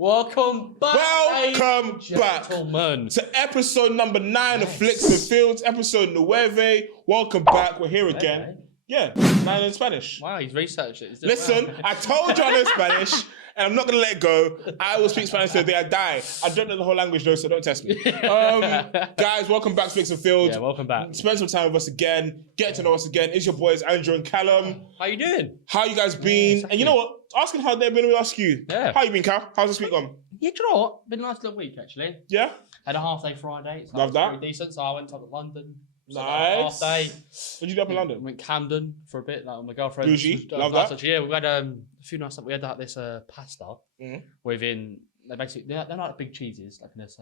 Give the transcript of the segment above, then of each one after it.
Welcome back, gentlemen, to episode number 9 of Flicks&Fields, episode 9. Welcome back. We're here again. Yeah, 9 in Spanish. Wow, he's researched it. Listen, I told you I know Spanish, and I'm not going to let it go. I will speak Spanish till the day I die. I don't know the whole language though, so don't test me. Guys, welcome back to Flicks&Fields. Yeah, welcome back. Spend some time with us again. Get to know us again. It's your boys, Andrew and Callum. How you doing? How you guys been? And you know what? Asking how they've been, we ask you. Yeah. How you been, Cal? How's this week gone? Yeah, do you know what? Been a nice little week, actually. Yeah? Had a half day Friday. So Love that. Pretty decent, so I went up to London. So Nice. half day. What did you do up in London? Went Camden for a bit, like with my girlfriend. Bougie. Love that. Actually. Yeah, we had a few nice stuff. We had this pasta within... They're not big cheeses, like this.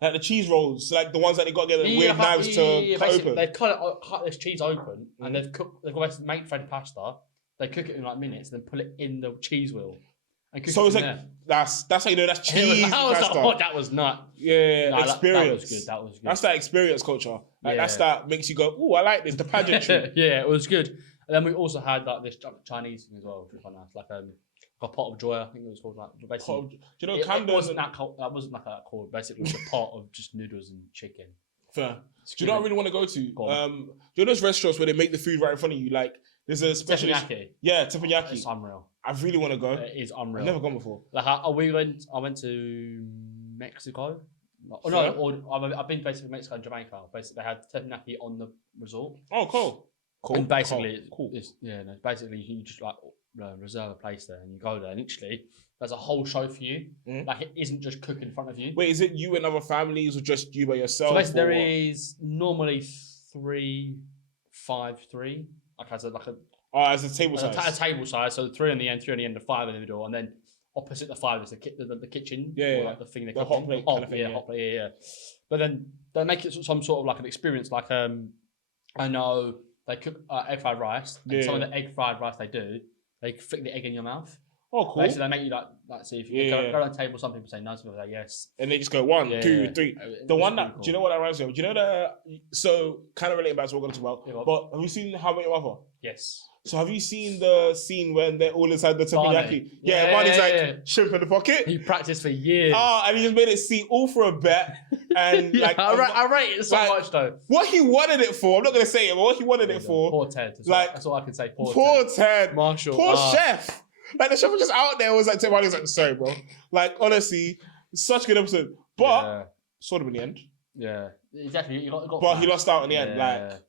Like the cheese rolls, like the ones that they got to get with knives to cut open. They've cut this cheese open and they've got make French pasta. They cook it in like minutes, and then put it in the cheese wheel. And cook So it it's like there. that's how you know that's cheese pasta. That was not. Yeah, No, experience. That was good. That's that experience culture. Like that's that makes you go, ooh, I like this. The pageantry. Yeah, it was good. And then we also had like this Chinese thing as well, which was quite nice. Like a pot of joy, I think it was called. Like basically, do you know Camden? It wasn't that cold. That wasn't like that cold. Basically, it was a pot of just noodles and chicken. Fair. Do you know what I really want to go to? Do you know those restaurants where they make the food right in front of you? Like there's a special. Teppanyaki. Yeah, teppanyaki. It's unreal. I really want to go. It is unreal. I've never gone before. Like I went to Mexico. I've been basically Mexico and Jamaica. Basically, they had teppanyaki on the resort. Oh, cool. Cool. And basically, cool. Basically you just like reserve a place there and you go there and literally there's a whole show for you. Like it isn't just cooked in front of you. Wait, is it you and other families or just you by yourself? So basically there is normally 3, 5, 3. As a table size. A table size. So 3 on the end, 3 on the end, and 5 in the middle, and then opposite the 5 is the kitchen. Yeah. Like the thing they the hot plate kind of thing. Hot plate. Yeah. But then they make it some sort of like an experience. Like I know they cook egg fried rice. And some of the egg fried rice they flick the egg in your mouth. Oh, cool. Basically, they make you like see if you go on the table. Some people say no, some people say yes, and they just go 1, 2, 3. The one that cool. Do you know what that reminds me of? Do you know so kind of related back to what we're going to talk about? But have you seen How I Met Your Mother? Yes. So have you seen the scene when they're all inside the teppanyaki? Barney's like shrimp in the pocket. He practiced for years. Oh, and he just made it see all for a bet. And I rate it so much though. What he wanted it for, I'm not gonna say it, but what he wanted it for. Poor Ted. That's all I can say. Poor Ted. Marshall. Poor chef. Like the chef was just out there. Was like, Barney's like, sorry, bro. Like honestly, such a good episode. But sort of in the end. Yeah, exactly. But he lost out in the end. Like,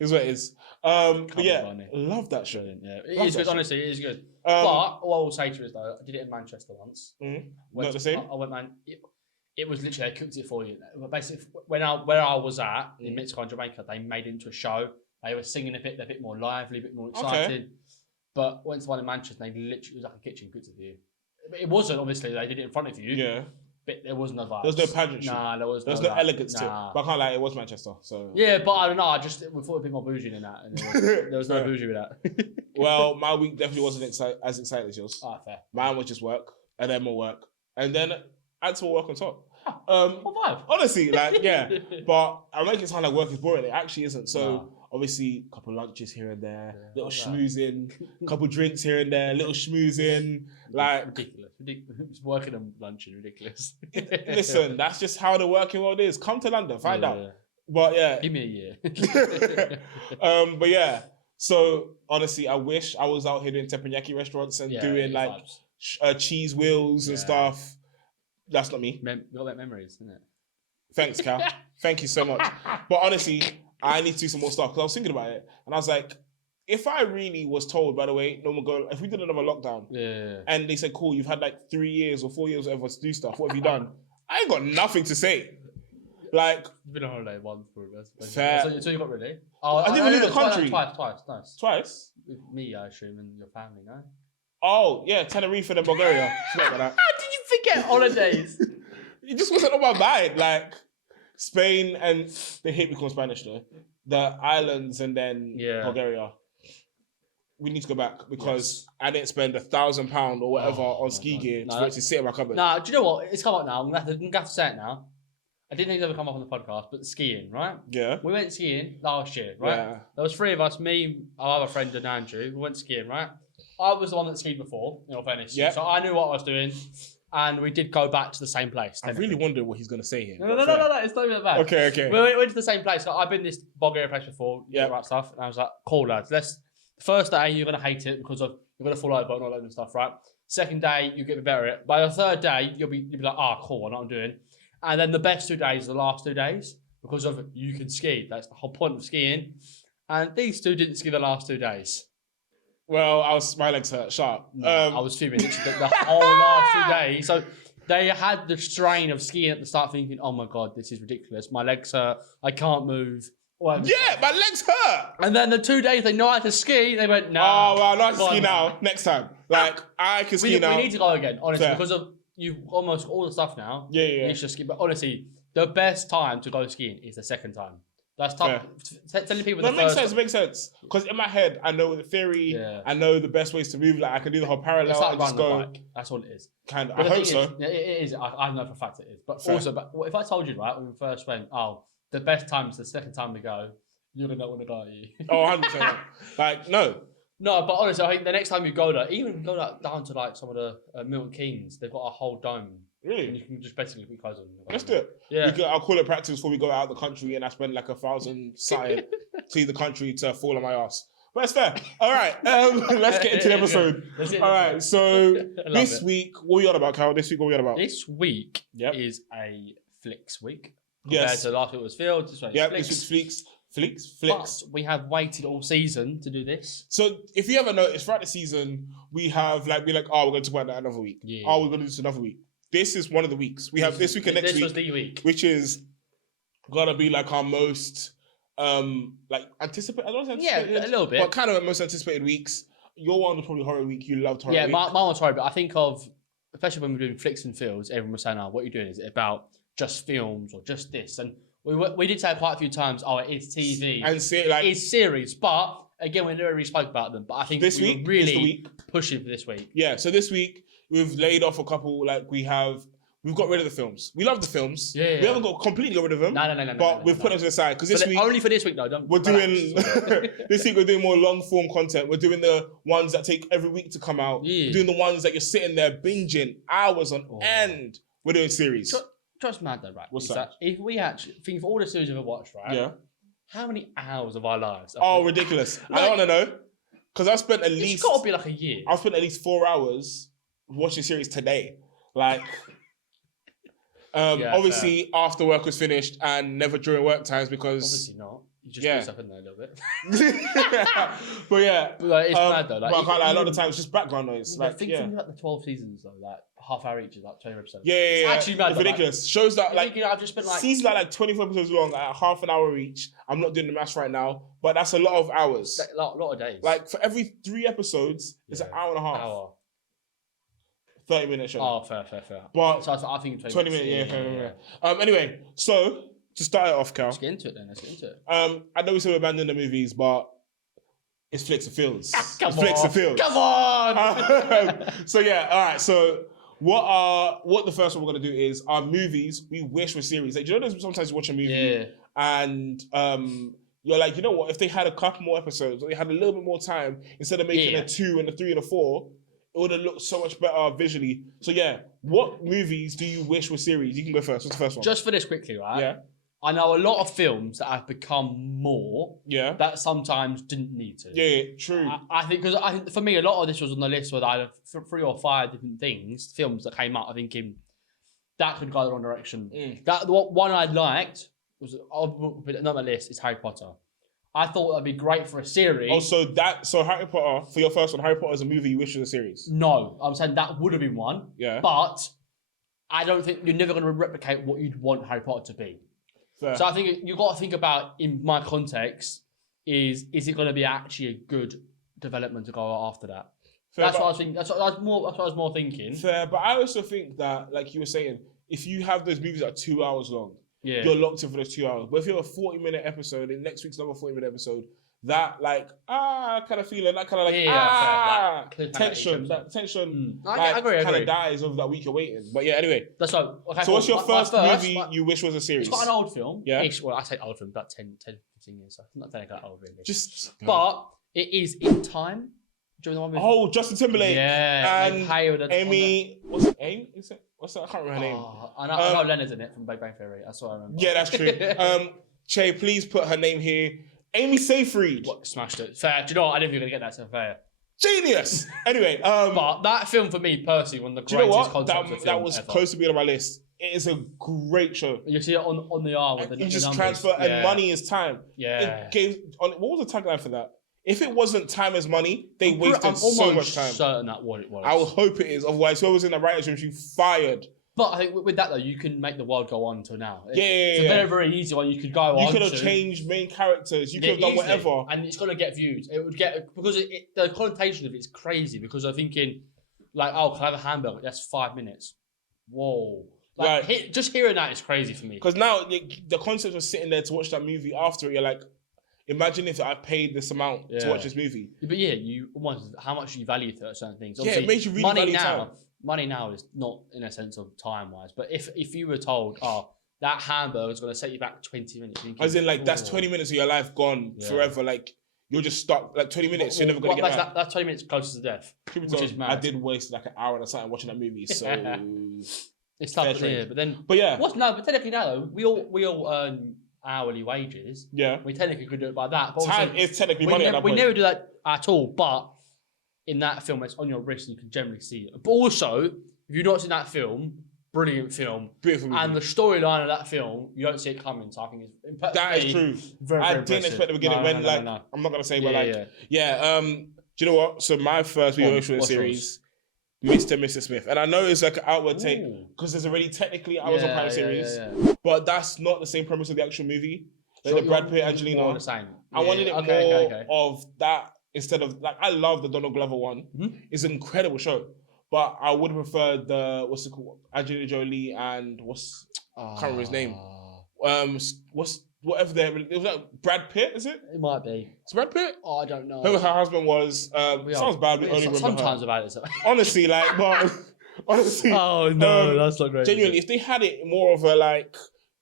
is what it is. But yeah, love that show. Yeah, it is good. Honestly, it is good. But what I will say to you is though, I did it in Manchester once. Not the same. I went, man. It was literally they cooked it for you. Basically, where I was at in Mexico and Jamaica, they made it into a show. They were singing a bit more lively, a bit more excited. Okay. But went to one in Manchester, they literally it was like a kitchen cooked it for you. It wasn't obviously they did it in front of you. Yeah. But there was no vibe. There was no pageantry. Nah, there was no elegance to it. But I can't lie, it was Manchester. So yeah, but I don't know. We thought a bit more bougie than that. And there was no bougie with that. Well, my week definitely wasn't as exciting as yours. Ah, fair. Mine was just work, and then more work, and then add some more work on top. What vibe? Honestly, like but I make it sound like work is boring. It actually isn't. So obviously, a couple of lunches here and there, little schmoozing, a couple of drinks here and there, little schmoozing, like ridiculous. Working and lunching, ridiculous. Listen, that's just how the working world is. Come to London, find out. But yeah, give me a year. But yeah, so honestly, I wish I was out here doing teppanyaki restaurants and doing like cheese wheels and stuff. That's not me. We got that memories, isn't it? Thanks, Cal. Thank you so much. But honestly, I need to do some more stuff because I was thinking about it and I was like, if I really was told, by the way, no more go. If we did another lockdown, and they said, "Cool, you've had like 3 years or 4 years, or whatever, to do stuff. What have you done?" I ain't got nothing to say. Like, you've been on holiday once for it. Fair. So you got ready? I didn't even leave the country. Twice. Nice. Twice. With me, I assume, and your family, no? Oh yeah, Tenerife and Bulgaria. Forgot about that. How did you forget holidays? It just wasn't on my mind. Like Spain and they hate me called Spanish though. The islands and then Bulgaria. We need to go back because I didn't spend £1,000 or whatever on ski gear to actually sit in my cupboard. Nah, do you know what? It's come up now. I'm gonna have to say it now. I didn't think it would come up on the podcast, but skiing, right? Yeah. We went skiing last year, right? Yeah. There was 3 of us, me, our other friend and Andrew. We went skiing, right? I was the one that skied before, in all fairness. Yeah. So I knew what I was doing. and we did go back to the same place. I really wondered what he's going to say here. No, it's not even that bad. Okay. We went to the same place. I've been to this Bulgaria place before, right stuff, and I was like, cool, lads, the first day, you're going to hate it because you're going to fall over and all that and stuff, right? Second day, you get better at it. By the third day, you'll be like, cool, I know what I'm doing. And then the best 2 days are the last 2 days because of you can ski. That's the whole point of skiing. And these two didn't ski the last 2 days. Well, my legs hurt. Sharp. I was fuming the whole last 2 days. So they had the strain of skiing at the start, thinking, "Oh my god, this is ridiculous. My legs hurt. I can't move." My legs hurt. And then the 2 days they know how to ski, they went, "No." Oh well, I know how to ski now. Next time, like I can ski now. We need to go again, honestly, because of you've almost all the stuff now. Yeah. You should ski, but honestly, the best time to go skiing is the second time. That's tough. Telling people that makes sense. Because in my head, I know the theory. Yeah. I know the best ways to move. Like I can do the whole parallel. It's like and just go. Bike. That's all it is. Kind of. I hope so. It is. I know for a fact it is. But also, if I told you when we first went, the best time is the second time we go, you're gonna not want to go, are you? 100%. Like no. No, but honestly, I think the next time you go there, even if you go down to like some of the Milton Keynes, they've got a whole dome. Really? And you can just basically put clothes on. Let's do it. Yeah. I'll call it practice before we go out of the country and I spend like 1,000 something to the country to fall on my ass. But it's fair. All right. Let's get into the episode. All right. So this week, what are we on about, Carl? This week, what are we on about? This week is a Flicks week. Yes. So last week was Fields. This week's Flicks. Flicks. But we have waited all season to do this. So if you ever noticed, throughout the season, we have we're going to talk about that another week. Yeah. We're going to do this another week. This is one of the weeks. We have this week and next week. This was the week. Which is gonna be like our most anticipated. I don't know, a little bit. But kind of most anticipated weeks. Your one was probably horror week. You loved horror week. Yeah, mine was horror, but I think of, especially when we're doing Flicks&Fields, everyone was saying, what you're doing, is it about just films or just this? And we did say quite a few times, it is TV. And it's series. But again, we never really spoke about them. But I think this week were really pushing for this week. Yeah, so this week, we've laid off a couple, we've got rid of the films. We love the films. Yeah. We haven't completely got rid of them. No. But we've put them to the side. Because this week... Only for this week, though. This week we're doing more long-form content. We're doing the ones that take every week to come out. Yeah. We're doing the ones that you're sitting there binging hours on end. We're doing series. Trust mad though, right? What's that? If we actually think of all the series we've ever watched, right? Yeah. How many hours of our lives? Ridiculous. I don't want to know. Because I've spent at least... It's got to be like a year. I've spent at least 4 hours watching series today. Obviously fair. After work was finished and never during work times because... Obviously not. You just do stuff in there a little bit. But yeah. It's mad though. But I can't lie, a lot of the time it's just background noise. Think about the 12 seasons though, half hour each is 20 episodes. Yeah. It's actually mad. It's ridiculous. Shows that I've just been seasons are 24 episodes long, half an hour each. I'm not doing the maths right now, but that's a lot of hours. A lot of days. For every 3 episodes, it's an hour and a half. 30-minute show. Oh, fair. But so I think 20 minutes, yeah. Anyway, so to start it off, Cal. Let's get into it. I know we said we abandoned the movies, but it's Flicks&Fields. Flicks&Fields. Come on! So yeah, all right. So what the first one we're gonna do is our movies we wish were series. Do you know sometimes you watch a movie and you're like, you know what? If they had a couple more episodes, or they had a little bit more time instead of making a 2 and a 3 and a 4. It would have looked so much better visually. So yeah, what movies do you wish were series? You can go first. What's the first one? Just for this quickly, right? Yeah. I know a lot of films that have become more that sometimes didn't need to. Yeah, true. I think for me, a lot of this was on the list where I had 3 or 5 different films that came out. I thinking that could go the wrong direction. That one I liked was not my list. Is Harry Potter. I thought that'd be great for a series. So Harry Potter, for your first one, Harry Potter is a movie you wish was a series? No, I'm saying that would have been one. Yeah. But I don't think you're never going to replicate what you'd want Harry Potter to be. Fair. So I think you've got to think about, in my context, is it going to be actually a good development to go after that? Fair, that's what I was thinking. That's what I was more thinking. Fair, but I also think that, like you were saying, if you have those movies that are 2 hours long, you're locked in for those 2 hours. But if you have a 40-minute episode, and next week's another 40-minute episode, that kind of feeling, that kind of tension, I agree. Kind of dies over that week you're waiting. But yeah, anyway. That's right. Okay, so what's your first movie you wish was a series? It's quite an old film. Yeah. Well, I say old film, about 10, 15 years. So I'm not saying that old really. But it is In Time. Do you know the one with... Justin Timberlake. Yeah. And Amy... What's Amy? Is it? What's that? I can't remember her name. I know Leonard's in it from Big Bang Theory. That's what I remember. Yeah, that's true. Che, please put her name here. Amy Seyfried. Smashed it. Fair. Do you know what? I didn't think you were going to get that, so fair. Genius. Anyway, but that film for me personally, one of the greatest concepts that was ever. Close to being on my list. It is a great show. You see it on the arm with the you just numbers. transfer, and money is time. Yeah. It gave. What was the tagline for that? If it wasn't time as money, they wasted so much time. I'm certain that's what it was. I would hope it is. Otherwise, whoever's in the writers' room should be fired. But I think with that though, you can make the world go on until now. It's a very, very easy one. You could go on. You could have changed main characters. You could have done whatever, and it's gonna get views. It would get because the connotation of it's crazy. Because I'm thinking, like, oh, can I have a hamburger? That's 5 minutes. Whoa! Like, just hearing that is crazy for me. Because now the concept of sitting there to watch that movie after it, you're like, imagine if I paid this amount to watch this movie. But yeah, how much you value certain things. Obviously, it makes you really value time. Money now is not in a sense of time-wise, but if you were told, oh, that hamburger is going to set you back 20 minutes. Thinking, as in, like, that's 20 minutes of your life gone forever. Like, you're just stuck. Like, 20 minutes, you're never going to get that. That's 20 minutes closest to death, which is mad. I did waste like an hour and something watching that movie, so... It's tough, but yeah. But technically now, though, we all earn hourly wages. Yeah. We technically could do it by that. But time is technically money at that point. We never do that at all, but in that film, it's on your wrist and you can generally see it. But also, if you've not seen that film, brilliant film. Beautiful movie. And the storyline of that film, you don't see it coming, so I think it's... That is true. Very, I very didn't expect the beginning when, I'm not going to say, but do you know what? So my first video show series... Mr. and Mrs. Smith. And I know it's like an outward take because there's already technically Amazon Prime series, but that's not the same premise of the actual movie. Like the Brad Pitt, Angelina. I wanted it more of that instead of, like, I love the Donald Glover one. It's an incredible show, but I would prefer the, what's it called? Angelina Jolie and I can't remember his name. Whatever it was, like Brad Pitt, is it? It might be. It's Brad Pitt? Oh, I don't know. Whoever her husband was. Sounds bad, we only remember sometimes her. about it. Honestly, like, but honestly. Oh no, that's not great. Genuinely, if they had it more of a, like,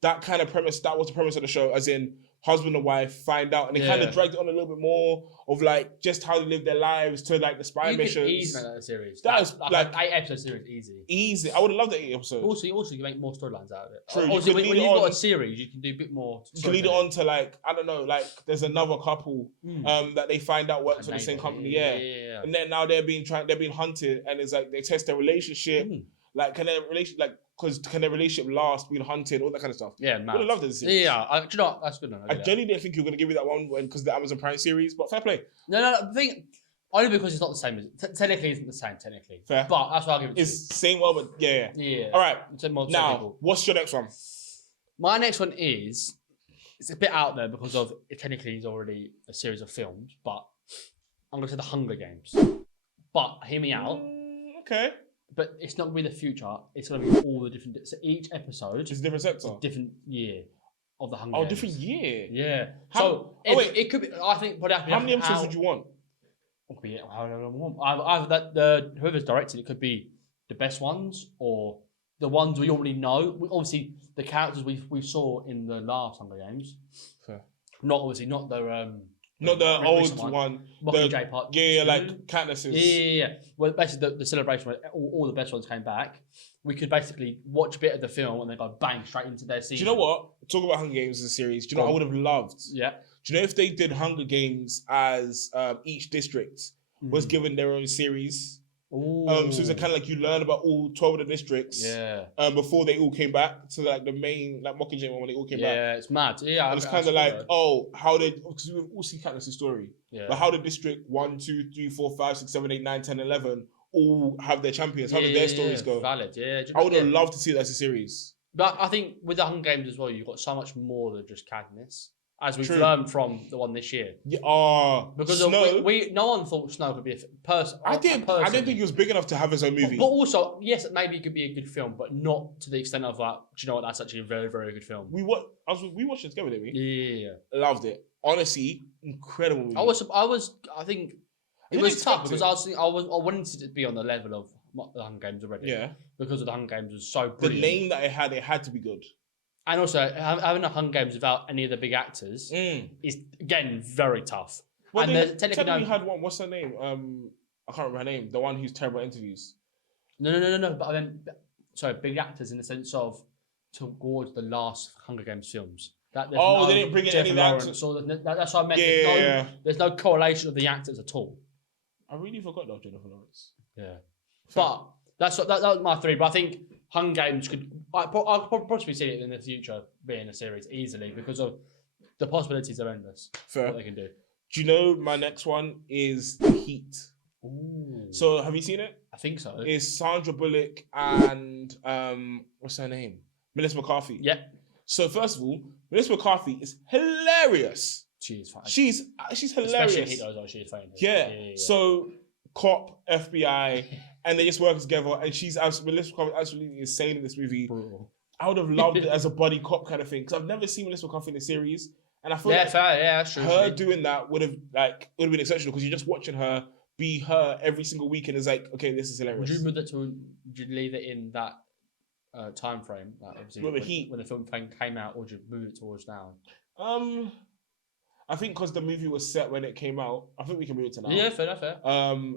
that kind of premise, that was the premise of the show, as in husband and wife find out, and they kind of dragged it on a little bit more of, like, just how they live their lives to, like, the spy missions. You could easily make that a series. That is like 8-episode series, easy. I would have loved the 8 episodes. Also, you can make more storylines out of it. True. Also, when you've got a series, you can do a bit more. You can lead it on to, like, I don't know, like, there's another couple that they find out works for the same company. Yeah. And then now they're being hunted, and it's like they test their relationship. Like, can their relationship last, being hunted, all that kind of stuff. Yeah, man. I would have loved this series. Yeah, do you know what? That's good. I genuinely didn't think you were going to give me that one because the Amazon Prime series, but fair play. No, the thing, only because it's not the same. Technically, it isn't the same, technically. Fair. But that's why I'll give it to you. It's same world, but yeah. All right. Now, what's your next one? My next one it's a bit out there because of, it technically is already a series of films, but I'm going to say The Hunger Games. But hear me out. Okay. But it's not going to be the future. It's going to be all the different... So each episode... It's a different sector? It's a different year of the Hunger Games. Oh, different year? Yeah. It could be... I think... How many episodes would you want? Either whoever's directed it could be the best ones or the ones we already know. Obviously, the characters we saw in the last Hunger Games. Fair. Not the old one. Mockingjay Part 2. Like Katniss's. Yeah. Well, basically the celebration where all the best ones came back. We could basically watch a bit of the film and then go bang straight into their season. Do you know what? Talk about Hunger Games as a series. Do you know what I would have loved? Yeah. Do you know if they did Hunger Games as each district was given their own series? So it's kind of like you learn about all 12 of the districts. Yeah. Before they all came back to, like, the main, like, Mockingjay one when they all came back. Yeah, it's mad. Yeah. And it's kind of like, how did, because we've all seen Katniss' story. Yeah. But how did District 1, 2, 3, 4, 5, 6, 7, 8, 9, 10, 11 all have their champions? How did their stories go? Valid, yeah. I would have loved to see that as a series. But I think with the Hunger Games as well, you've got so much more than just Katniss. As we've learned from the one this year. Yeah, because Snow. No one thought Snow could be a person. I didn't think he was big enough to have his own movie. But also, yes, maybe it could be a good film, but not to the extent of, like, do you know what? That's actually a very, very good film. We watched it together, didn't we? Yeah. Loved it. Honestly, incredible movie. I think it was tough because I wanted it to be on the level of the Hunger Games already. Yeah. Because of the Hunger Games was so brilliant. The name that it had to be good. And also, having a Hunger Games without any of the big actors is, again, very tough. Well, and technically had one. What's her name? I can't remember her name. The one who's terrible at interviews. No. But I mean, sorry, big actors in the sense of towards the last Hunger Games films. That they didn't bring in any actors. So that's what I meant. Yeah. There's no correlation of the actors at all. I really forgot about Jennifer Lawrence. Yeah. But that was my 3. But I think Hunger Games I'll possibly see it in the future being a series easily because of the possibilities are endless. Fair. What they can do. Do you know my next one is Heat? Ooh. So have you seen it? I think so. It's Sandra Bullock and what's her name? Melissa McCarthy. Yeah. So first of all, Melissa McCarthy is hilarious. She is fine. She's hilarious. Especially Heat, she is funny. Yeah. So cop, FBI, and they just work together. And Melissa McCarthy is absolutely insane in this movie. Brutal. I would have loved it as a buddy cop kind of thing because I've never seen Melissa McCarthy in a series, and I feel like that's true. Her doing that would have been exceptional because you're just watching her be her every single week, and it's like, okay, this is hilarious. Would you leave it in that time frame? Like obviously, when the film came out, or would you move it towards now? I think because the movie was set when it came out, I think we can move it to now. Yeah, fair.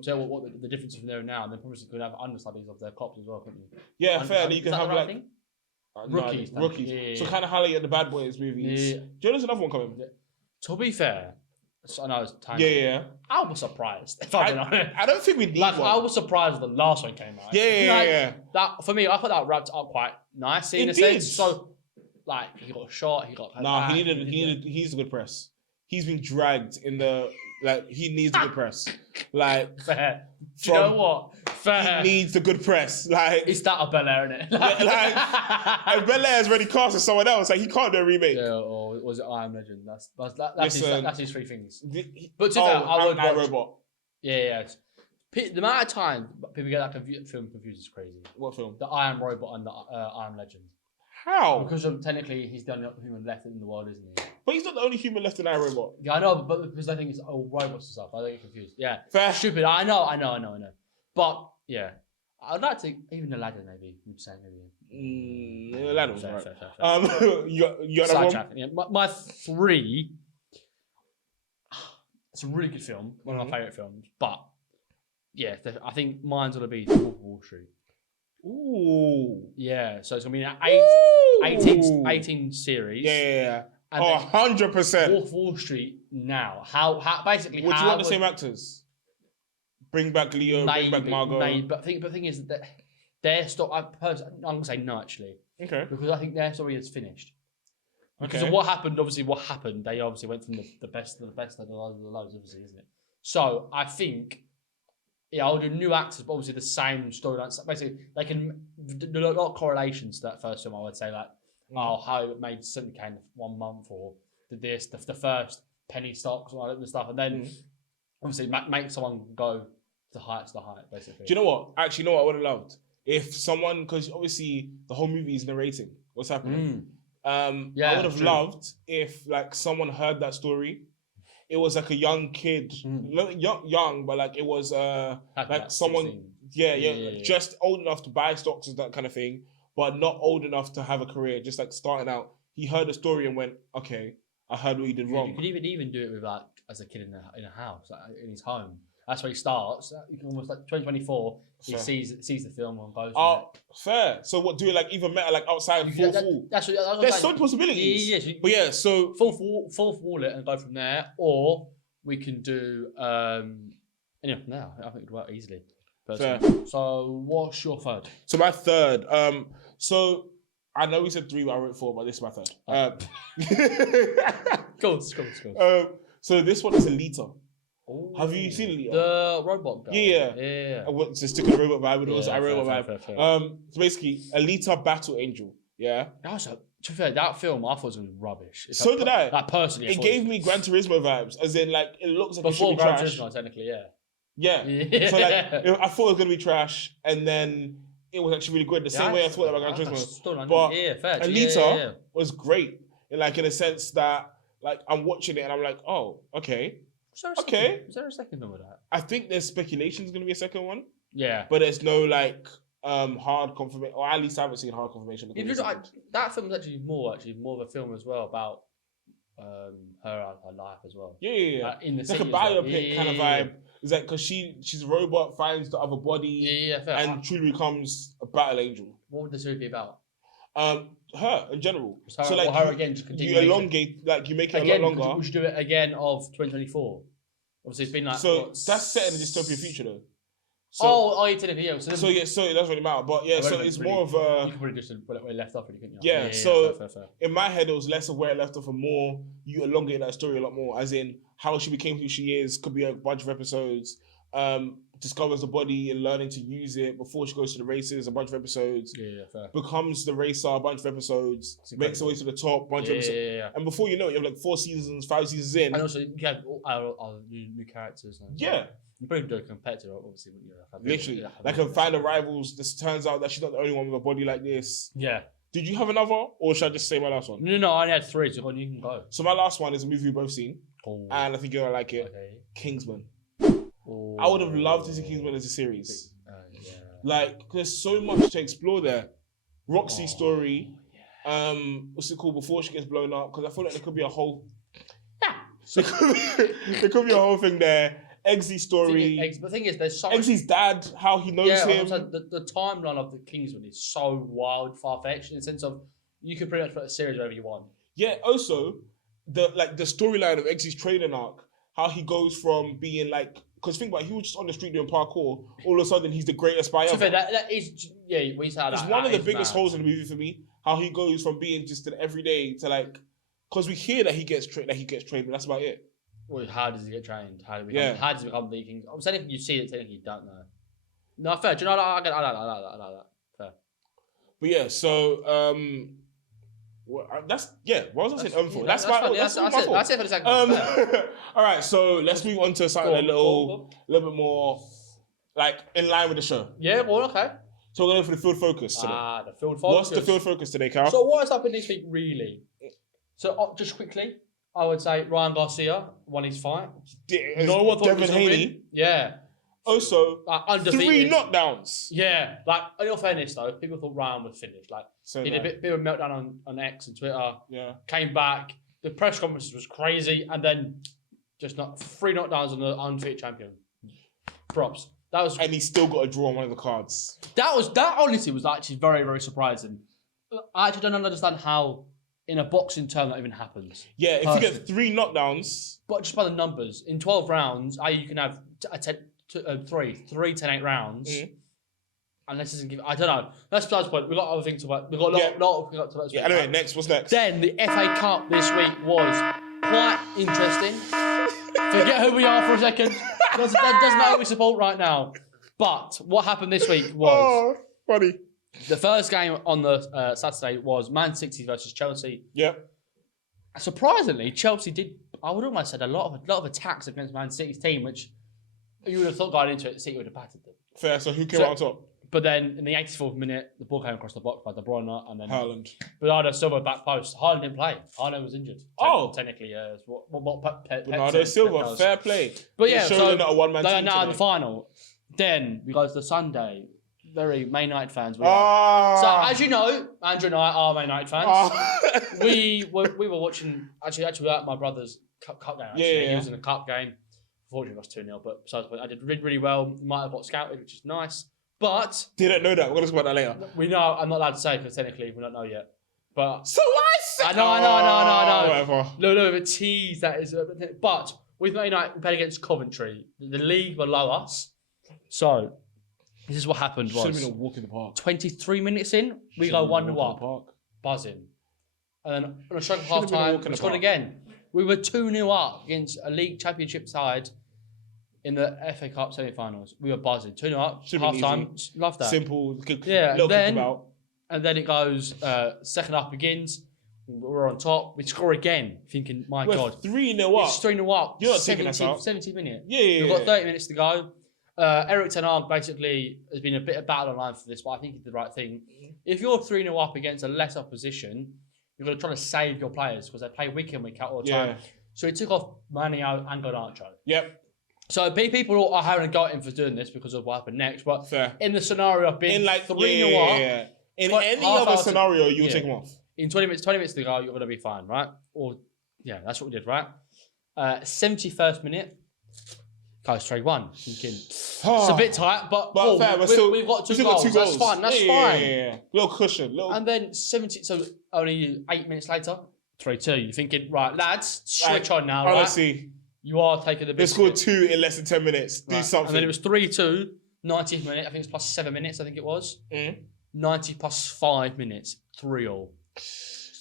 So what the difference from there and now, and then probably could have understudies of their cops as well, couldn't you? Yeah, fair. And you can have like rookies. Rookies. Yeah. So kind of how like the Bad Boys movies. Yeah. Do you know there's another one coming? To be fair, I know it's time. Yeah. I was surprised. If I'm honest. I don't think we need one. I was surprised when the last one came out. Yeah. That for me, I thought that wrapped up quite nicely in a sense. So, like, he got shot. He got. He needs a good press. He's been dragged in the he needs a good press. Fair. Do you know what? Fair. He needs the good press. It's that a Bel Air, isn't it? And Bel Air is already cast as someone else. He can't do a remake. Yeah, or was it I Am Legend? That's his 3 things. But to I would watch Robot. Yeah. The amount of time people get that film confused is crazy. What film? The I Am Robot and the I Am Legend. How? Because technically he's the only human left in the world, isn't he? But he's not the only human left in I, Robot. Yeah, I know, but because I think it's all robots and stuff, I get confused. Yeah, fair. Stupid. I know. But yeah, I'd like to even Aladdin maybe. You'd say maybe. Aladdin was right. You got another one? Yeah, my 3. It's a really good film, one of my favorite films. But yeah, I think mine's gonna be Wolf of Wall Street. Ooh. Yeah, so it's gonna be an 18 series. Yeah. 100%. Wolf of Wall Street now. How basically? Would you want the same actors? Bring back Leo. Bring back Margot. Maybe, but the thing is that their story. I'm gonna say no actually. Okay. Because I think their story is finished. Because of what happened, they obviously went from the best to the best to the lows of the lows, obviously, isn't it? So I think. Yeah, I'll do new actors, but obviously the same storyline. So basically, they can do a lot of correlations to that first film. I would say, how it made 70K in 1 month, or the first penny stocks, and all that stuff, and then obviously make someone go to the height, basically. Do you know what? Actually, you know what I would have loved if someone, because obviously the whole movie is narrating what's happening. I would have loved if someone heard that story. It was a young kid, young, but it was someone, 16. Just old enough to buy stocks and that kind of thing, but not old enough to have a career. Just starting out, he heard the story and went, "Okay, I heard what he did wrong." You could even do it with as a kid in a house, in his home. That's where he starts. You can almost 2024. He sees the film and goes. Oh, fair. So what? Do it even better, outside fourth wall? There's so possibilities. Yeah. But yeah, so fourth wall it and go from there, or we can do now. I think it would work easily. Fair. So what's your third? So my third. So I know we said 3, but I wrote 4, but this is my third. Cool. So this one is Alita. Ooh. Have you seen Alita? The robot guy. Yeah. I want to stick with the robot vibe, but also robot vibe. Fair. So basically, Alita Battle Angel. Yeah. To be fair, that film I thought was rubbish. So did I. Like personally, it gave me Gran Turismo vibes, as in it looks like before it should be Gran trash. Turismo, technically, Yeah. So I thought it was gonna be trash, and then it was actually really good. The same way I thought about Gran Turismo. But Alita was great, in a sense that I'm watching it and I'm like, oh, okay. Is there a second one with that? I think there's speculation there's going to be a second one. Yeah. But there's no hard confirmation, or at least I haven't seen hard confirmation. That film is actually more of a film as well about her life as well. Yeah. In the it's like a biopic kind of vibe. It's like because she's a robot, finds the other body, and truly becomes a battle angel. What would the series be about? Her in general. So like her again, just you elongate, like you make it again, a lot longer. Would you do it again of 2024? Obviously, it's been like that's set in a dystopian future though. So, you did it here. So it doesn't really matter. But yeah, so it's more of a. You could probably just where it left off, really, couldn't you? Yeah. So fair. In my head, it was less of where it left off and more you elongate that story a lot more, as in how she became who she is. Could be a bunch of episodes. Discovers the body and learning to use it before she goes to the races. A bunch of episodes. Fair. Becomes the racer. A bunch of episodes. Makes her way to the top. Bunch of episodes. And before you know it, you have like 4 seasons, 5 seasons in. And also you have all new characters. Yeah. You probably do a competitor, obviously, wouldn't you? Literally. Like can find the rivals. This turns out that she's not the only one with a body like this. Yeah. Did you have another, or should I just say my last one? No, I only had 3, so you can go. So my last one is a movie we've both seen, and I think you're gonna like it. Okay. Kingsman. I would have loved to see Kingsman as a series. Like, there's so much to explore there. Roxy's story. What's it called before she gets blown up? Because I feel like there could be a whole. there could be a whole thing there. Eggsy's story. The thing is, there's so Eggsy's dad, how he knows him. The timeline of the Kingsman is so wild, far-fetched in the sense of you could pretty much put a series wherever you want. Yeah. Also, the storyline of Eggsy's training arc, how he goes from being like, because think about it, he was just on the street doing parkour. All of a sudden, he's the greatest spy ever. That is, we said that. It's one of the biggest holes in the movie for me. How he goes from being just an everyday to like, because we hear that he gets trained, but that's about it. Well, how does he get trained? How does he become the king? I'm saying if you see it, technically you don't know. No, fair. Do you know? I like that. Fair. But yeah, so that's what was I saying? For that's my fault. That's it for the second. All right, so let's move on to something a little bit more like in line with the show. Yeah, well, okay. So we're going for the field focus today. The field focus. What's the field focus today, Carl? So what has happened this week, really? So just quickly, I would say Ryan Garcia won his fight. No one thought Devin Haney. Yeah. Also, undefeated. 3 knockdowns. Yeah. Like, in all fairness, though, people thought Ryan was finished. Like, he did a bit of a meltdown on X and Twitter. Yeah. Came back. The press conference was crazy. And then just 3 knockdowns on the undefeated champion. Props. And he still got a draw on one of the cards. That honestly was actually very, very surprising. I actually don't understand how in a boxing term that even happens. Yeah, if you get 3 knockdowns. But just by the numbers, in 12 rounds, you can have 3 10-8 rounds. Mm-hmm. And this doesn't give. I don't know. That's besides the point. We've got other things to talk about. We've got a lot of things to talk about. Yeah, anyway, next. What's next? Then the FA Cup this week was quite interesting. Forget who we are for a second. Doesn't matter who we support right now. But what happened this week was funny. The first game on the Saturday was Man City versus Chelsea. Yep. Surprisingly, Chelsea did. I would almost said a lot of attacks against Man City's team, which you would have thought going into it, City would have battered them. Fair. So who came out on top? But then in the 84th minute, the ball came across the box by De Bruyne and then Haaland. Bernardo Silva back post. Haaland didn't play. Haaland was injured. Technically, Bernardo Silva, fair play. But yeah, so not a one-man team they are now in the final. Then we go to the Sunday. Very Man United fans. So as you know, Andrew and I are Man United fans. We were watching actually at my brother's cup game. Actually. He was in a cup game. Unfortunately, lost 2-0. But besides the point, I did really well. Might have got scouted, which is nice. But didn't know that. We're gonna talk about that later. We know. I'm not allowed to say because technically we don't know yet. But so what? I know. Whatever. No, the tease that is. But with Man United, we played against Coventry, the league below us. So this is what happened. Should have been a walk in the park. 23 minutes in, we go 1-0 up, buzzing, and then on a stroke of half time, we scored again. We were 2-0 up against a league championship side. In the FA Cup semi-finals, we were buzzing. 2-0 up, half time. Love that. Simple. Yeah, and then it goes, second half begins. We're on top. We score again, thinking, my God. 3-0 up. It's 3-0 up. You're not taking us out. 70 minutes. Yeah. We've got 30 minutes to go. Eric Ten Hag basically has been a bit of battle online for this, but I think he did the right thing. If you're 3-0 up against a less opposition, you're going to try to save your players because they play week in, week out all the time. So he took off Manio and Garnacho. Yep. So people are having a go at him for doing this because of what happened next. But in the scenario of being 3-0 up, in any other scenario, you would take him off. In 20 minutes to go, you're going to be fine, right? Or Yeah, that's what we did, right? 71st minute, goes 3-1. Thinking, it's a bit tight, but fair, we've got two goals. That's fine. That's fine. Yeah. Little cushion. And then 70, so only 8 minutes later, 3-2. You're thinking, right, lads, switch on now, honestly, right? You are taking the big. They scored 2 in less than 10 minutes. Do something. And then it was 3-2, 90th minute. I think it's plus 7 minutes, I think it was. 90 plus 5 minutes, 3-3-all.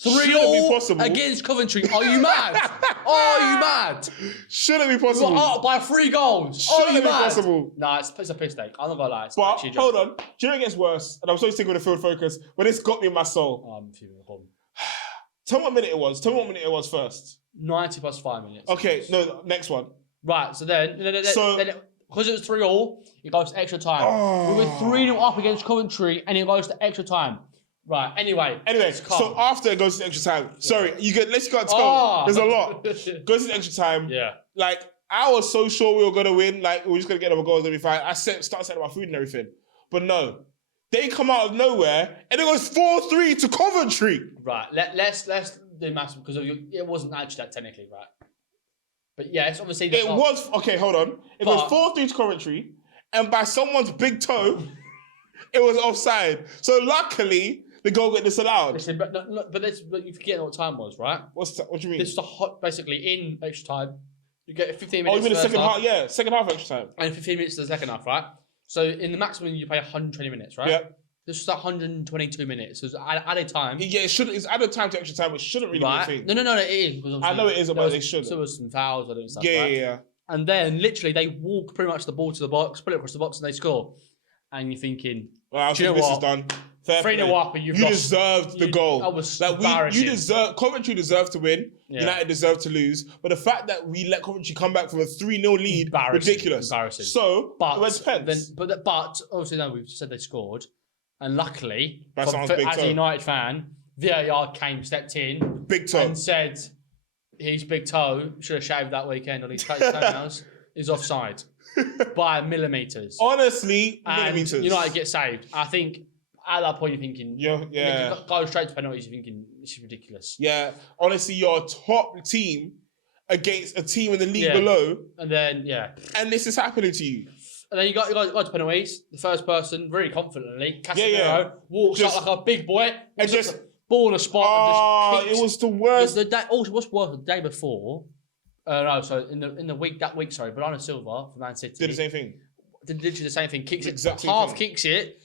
3-3 against Coventry. Are you mad? Are you mad? Shouldn't be possible. We're up by 3 goals. Shouldn't be possible. Nah, it's a piss take. I'm not gonna lie. But hold on. Do you know it gets worse? And I'm so sick with the field focus, but it's got me in my soul. I'm feeling the problem. Tell me what minute it was. Tell me what minute it was first. 90 plus 5 minutes. Okay, no, next one. Right, so then because it was 3-3, it goes to extra time. We were 3-0 up against Coventry, and it goes to extra time. Right. Anyway, so after it goes to extra time, sorry, let's go tell. There's a lot. Goes to extra time. Yeah. Like I was so sure we were gonna win. Like we were just gonna get our goals and be fine. I started setting my food and everything, but no, they come out of nowhere and it goes 4-3 to Coventry. Right. Let's do maths because it wasn't actually that technically right. But yeah, it's obviously it was okay. Hold on. It was 4-3 to Coventry, and by someone's big toe, it was offside. So luckily. The goal got disallowed. Listen, but you forget what time was, right? What do you mean? This is basically in extra time. You get 15 minutes. Oh, you mean the second half? Yeah, second half extra time. And 15 minutes to the second half, right? So in the maximum, you play 120 minutes, right? Yeah. This was 122 minutes. So it's added time. Yeah, it's added time to extra time, which shouldn't really be a thing. No, it is. I know it is, but they shouldn't. So there was some fouls and stuff. Yeah. And then literally they walk pretty much the ball to the box, put it across the box, and they score. And you're thinking, well, do you know what? This is done. 3-0 up, and you deserved the goal. That was embarrassing. Coventry deserved to win. Yeah. United deserved to lose. But the fact that we let Coventry come back from a 3-0 lead, ridiculous. Embarrassing. So, it depends. But obviously, no, we've said they scored. And luckily, as a United fan, VAR stepped in. Big toe. And said his big toe, should have shaved that weekend on his toenails, is offside by millimetres. Honestly, millimetres. United get saved. I think at that point you're thinking, yeah. Go straight to penalties, you're thinking, this is ridiculous. Yeah. Honestly, you're a top team against a team in the league below. And then, and this is happening to you. And then you got to penalties. The first person, very confidently, Casemiro, walks up like a big boy, and just ball on the spot. And just it was the worst. What's worse, the day before, in the week, Bernardo Silva from Man City did the same thing. Did literally the same thing. Kicks it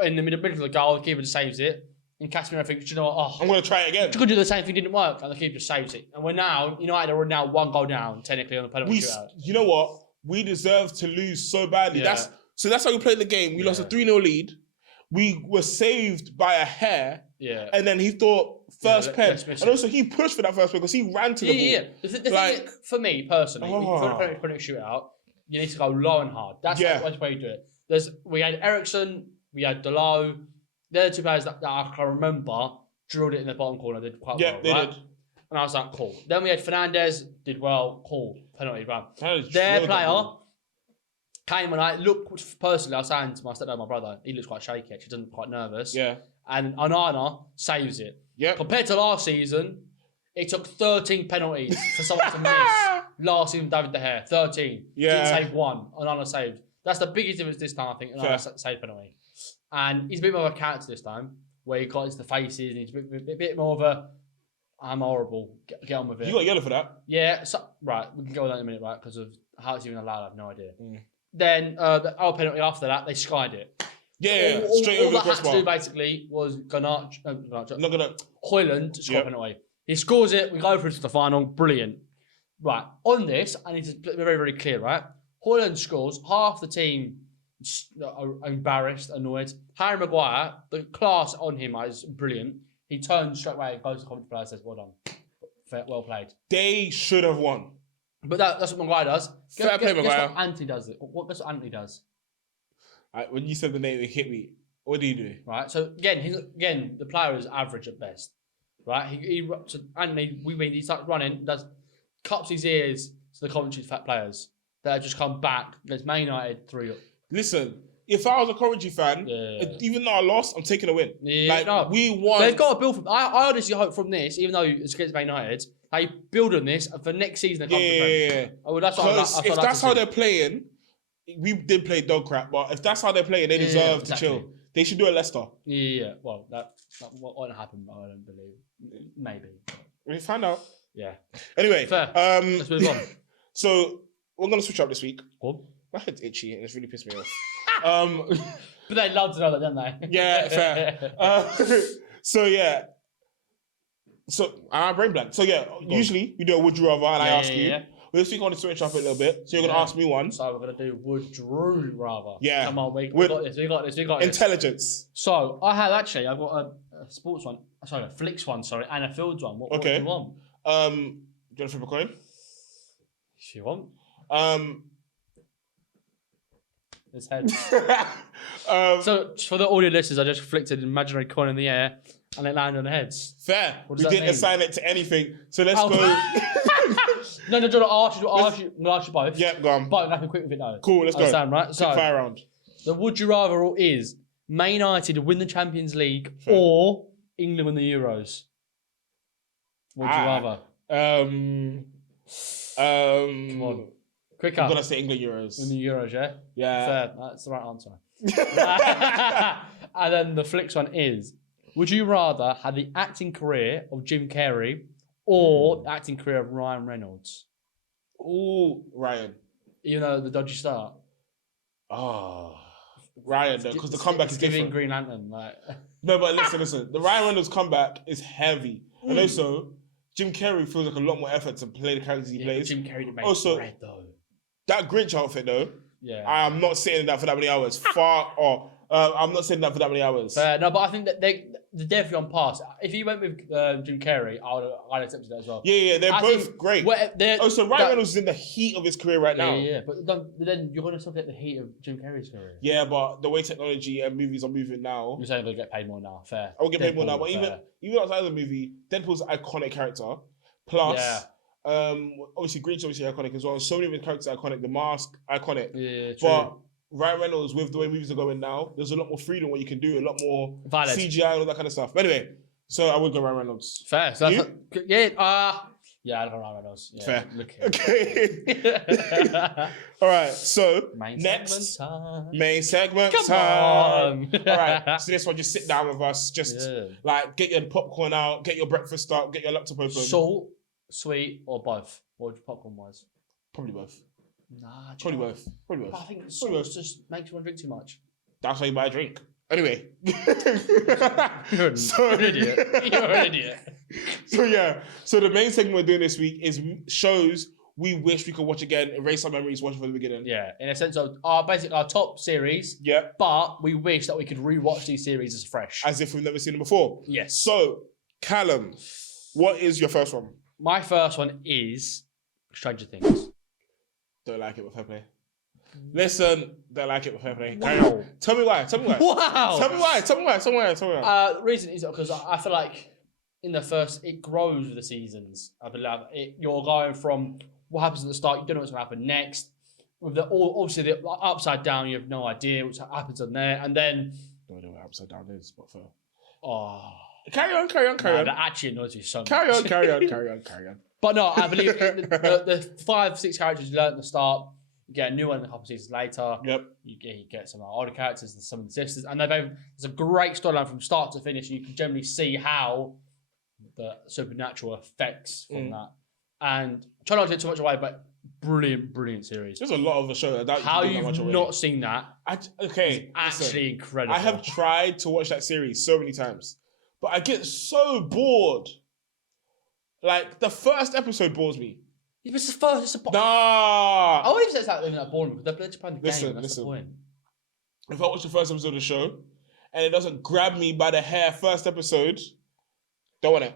in the middle of the goal. The keeper just saves it. And Casemiro thinks, you know what? I'm going to try it again. You could do the same thing, didn't work. And the keeper just saves it. And United are now 1 goal down, technically, on the penalty shootout. You know what? We deserve to lose so badly. Yeah. That's how we played the game. We lost a 3-0 lead. We were saved by a hair. Yeah. And then he thought first pen. And also he pushed for that first pen because he ran to the ball. Yeah. The thing, for me, personally, when you put a penalty shootout, you need to go low and hard. That's the way you do it. We had Ericsson, we had Delo. They're the 2 players that I can remember drilled it in the bottom corner. Did quite well, right? They did. And I was like, cool. Then we had Fernandez, did well, cool, penalty, right? Their player came and I looked, personally, I was saying to my stepdad, my brother, he looks quite shaky, actually, doesn't quite nervous. Yeah. And Onana saves it. Yeah. Compared to last season, it took 13 penalties for someone to miss. Last season, David De Gea, 13. Yeah. Didn't save 1. Onana saved. That's the biggest difference this time, I think. Onana saved penalty. And he's a bit more of a character this time, where he got into the faces and he's a bit more of a, I'm horrible, get on with it. You got yellow for that? Yeah, right, we can go on that in a minute, right, because of how it's even allowed, I have no idea. Then, our penalty after that, they skied it. Yeah, straight over the crossbar. All that had to do, basically, was Højlund to score a penalty. He scores it, we go through to the final, brilliant. Right, on this, I need to be very, very clear, right? Højlund scores, half the team are embarrassed, annoyed. Harry Maguire, the class on him is brilliant. He turns straight away and goes to the commentary player and says, well done. Well played. They should have won. But that's what Maguire does. Fair play, Maguire. Guess what Anthony does? Guess what Anthony does? When you said the name, it hit me. What do you do? Right, so again, the player is average at best. Right, Anthony, he starts running, cups his ears to the Coventry players that have just come back against Man United 3-0. Listen, if I was a Coventry fan, even though I lost, I'm taking a win. We won. They've got a bill for. I honestly hope from this, even though it's against Man United, They build on this, and for next season they come to Prem. Yeah. Oh, that's if that's how they're playing, we did play dog crap, but if that's how they're playing, they deserve to chill. They should do a Leicester. Yeah. Well, that won't happen. I don't believe. Maybe. We find out. Yeah. Anyway, fair. Let's move on. So we're gonna switch up this week. Cool. My head's itchy and it's really pissed me off. But they love to know that, don't they? Yeah, fair. So I brain blank. So usually we do a would you rather, and I ask you. Well, this week I want to switch up a little bit. So you're gonna ask me one. So we're gonna do would you rather. Yeah. Come on, we got this. We got this. Intelligence. So I've got a sports one. Sorry, a Flicks one. Sorry, and a Fields one. What do you want? Do you want to flip a coin? If you want. His head. So for the audio listeners, I just flicked an imaginary coin in the air and it landed on the heads. Fair. We didn't assign it to anything. So let's go. No, I'll ask you both. Yeah, go on. But I can quick with it though. Cool, let's go. Right? So, fire round. The would you rather rule is Man United win the Champions League or England win the Euros. Would you rather? Come on. Quicker. I'm gonna say England Euros. In the Euros, yeah? Yeah. Fair. That's the right answer. And then the Flicks one is, would you rather have the acting career of Jim Carrey or the acting career of Ryan Reynolds? Ooh, Ryan. Even though the dodgy start. Oh, Ryan, though, because the comeback is different. Green Lantern, like. No, but listen. The Ryan Reynolds comeback is heavy. And also, Jim Carrey feels like a lot more effort to play the characters he plays. Jim Carrey didn't make bread, though. That Grinch outfit, though. Yeah. I'm not sitting in that for that many hours. I'm not sitting in that for that many hours. No, but I think that they're definitely on pass. If you went with Jim Carrey, I'd accept that as well. Yeah, they're both great. So Ryan Reynolds is in the heat of his career right now. Yeah, but then you're going to still get the heat of Jim Carrey's career. Yeah, but the way technology and movies are moving now... You're saying they'll get paid more now, fair. I will get paid more now, but even outside of the movie, Deadpool's an iconic character. Plus... obviously Grinch obviously iconic as well. So many of his characters are iconic. The Mask, iconic. Yeah, true. But Ryan Reynolds, with the way movies are going now, there's a lot more freedom what you can do, a lot more CGI and all that kind of stuff. But anyway, so I would go Ryan Reynolds. Fair. So I'd go Ryan Reynolds. Yeah, fair. Okay. All right. So main segment time. All right. So this one, just sit down with us. Just get your popcorn out, get your breakfast up, get your laptop open. Salt, sweet, or both? What would you popcorn wise? Probably both. Nah, probably both. I think salt just makes you want to drink too much. That's why you buy a drink. Anyway. You're an idiot. You're an idiot. So the main segment we're doing this week is shows we wish we could watch again, erase our memories, watch from the beginning. Yeah, in a sense of our top series. Yeah. But we wish that we could rewatch these series as fresh. As if we've never seen them before. Yes. So, Callum, what is your first one? My first one is Stranger Things. Don't like it with fair play. Listen, don't like it with fair play. Wow. Tell me why. Wow. Tell me why. The reason is because I feel like in the first, it grows with the seasons. I believe you're going from what happens at the start, you don't know what's going to happen next. With obviously the upside down, you have no idea what happens on there, and then I don't know what upside down is, but fair. Carry on. That actually annoys me so much. Carry on. But no, I believe the 5-6 characters you learn at the start, you get a new one a couple of seasons later. Yep. You get some older characters and some of the sisters, and there's a great storyline from start to finish, and you can generally see how the supernatural effects from that. And try not to get too much away, but brilliant series. There's a lot of the show that how you've not seen that. Actually incredible. I have tried to watch that series so many times, but I get so bored. Like, the first episode bores me. It's the first. Nah. I wouldn't even say it's that boring, but they're just playing the game. That's the point. If I watch the first episode of the show and it doesn't grab me by the hair first episode, don't want it.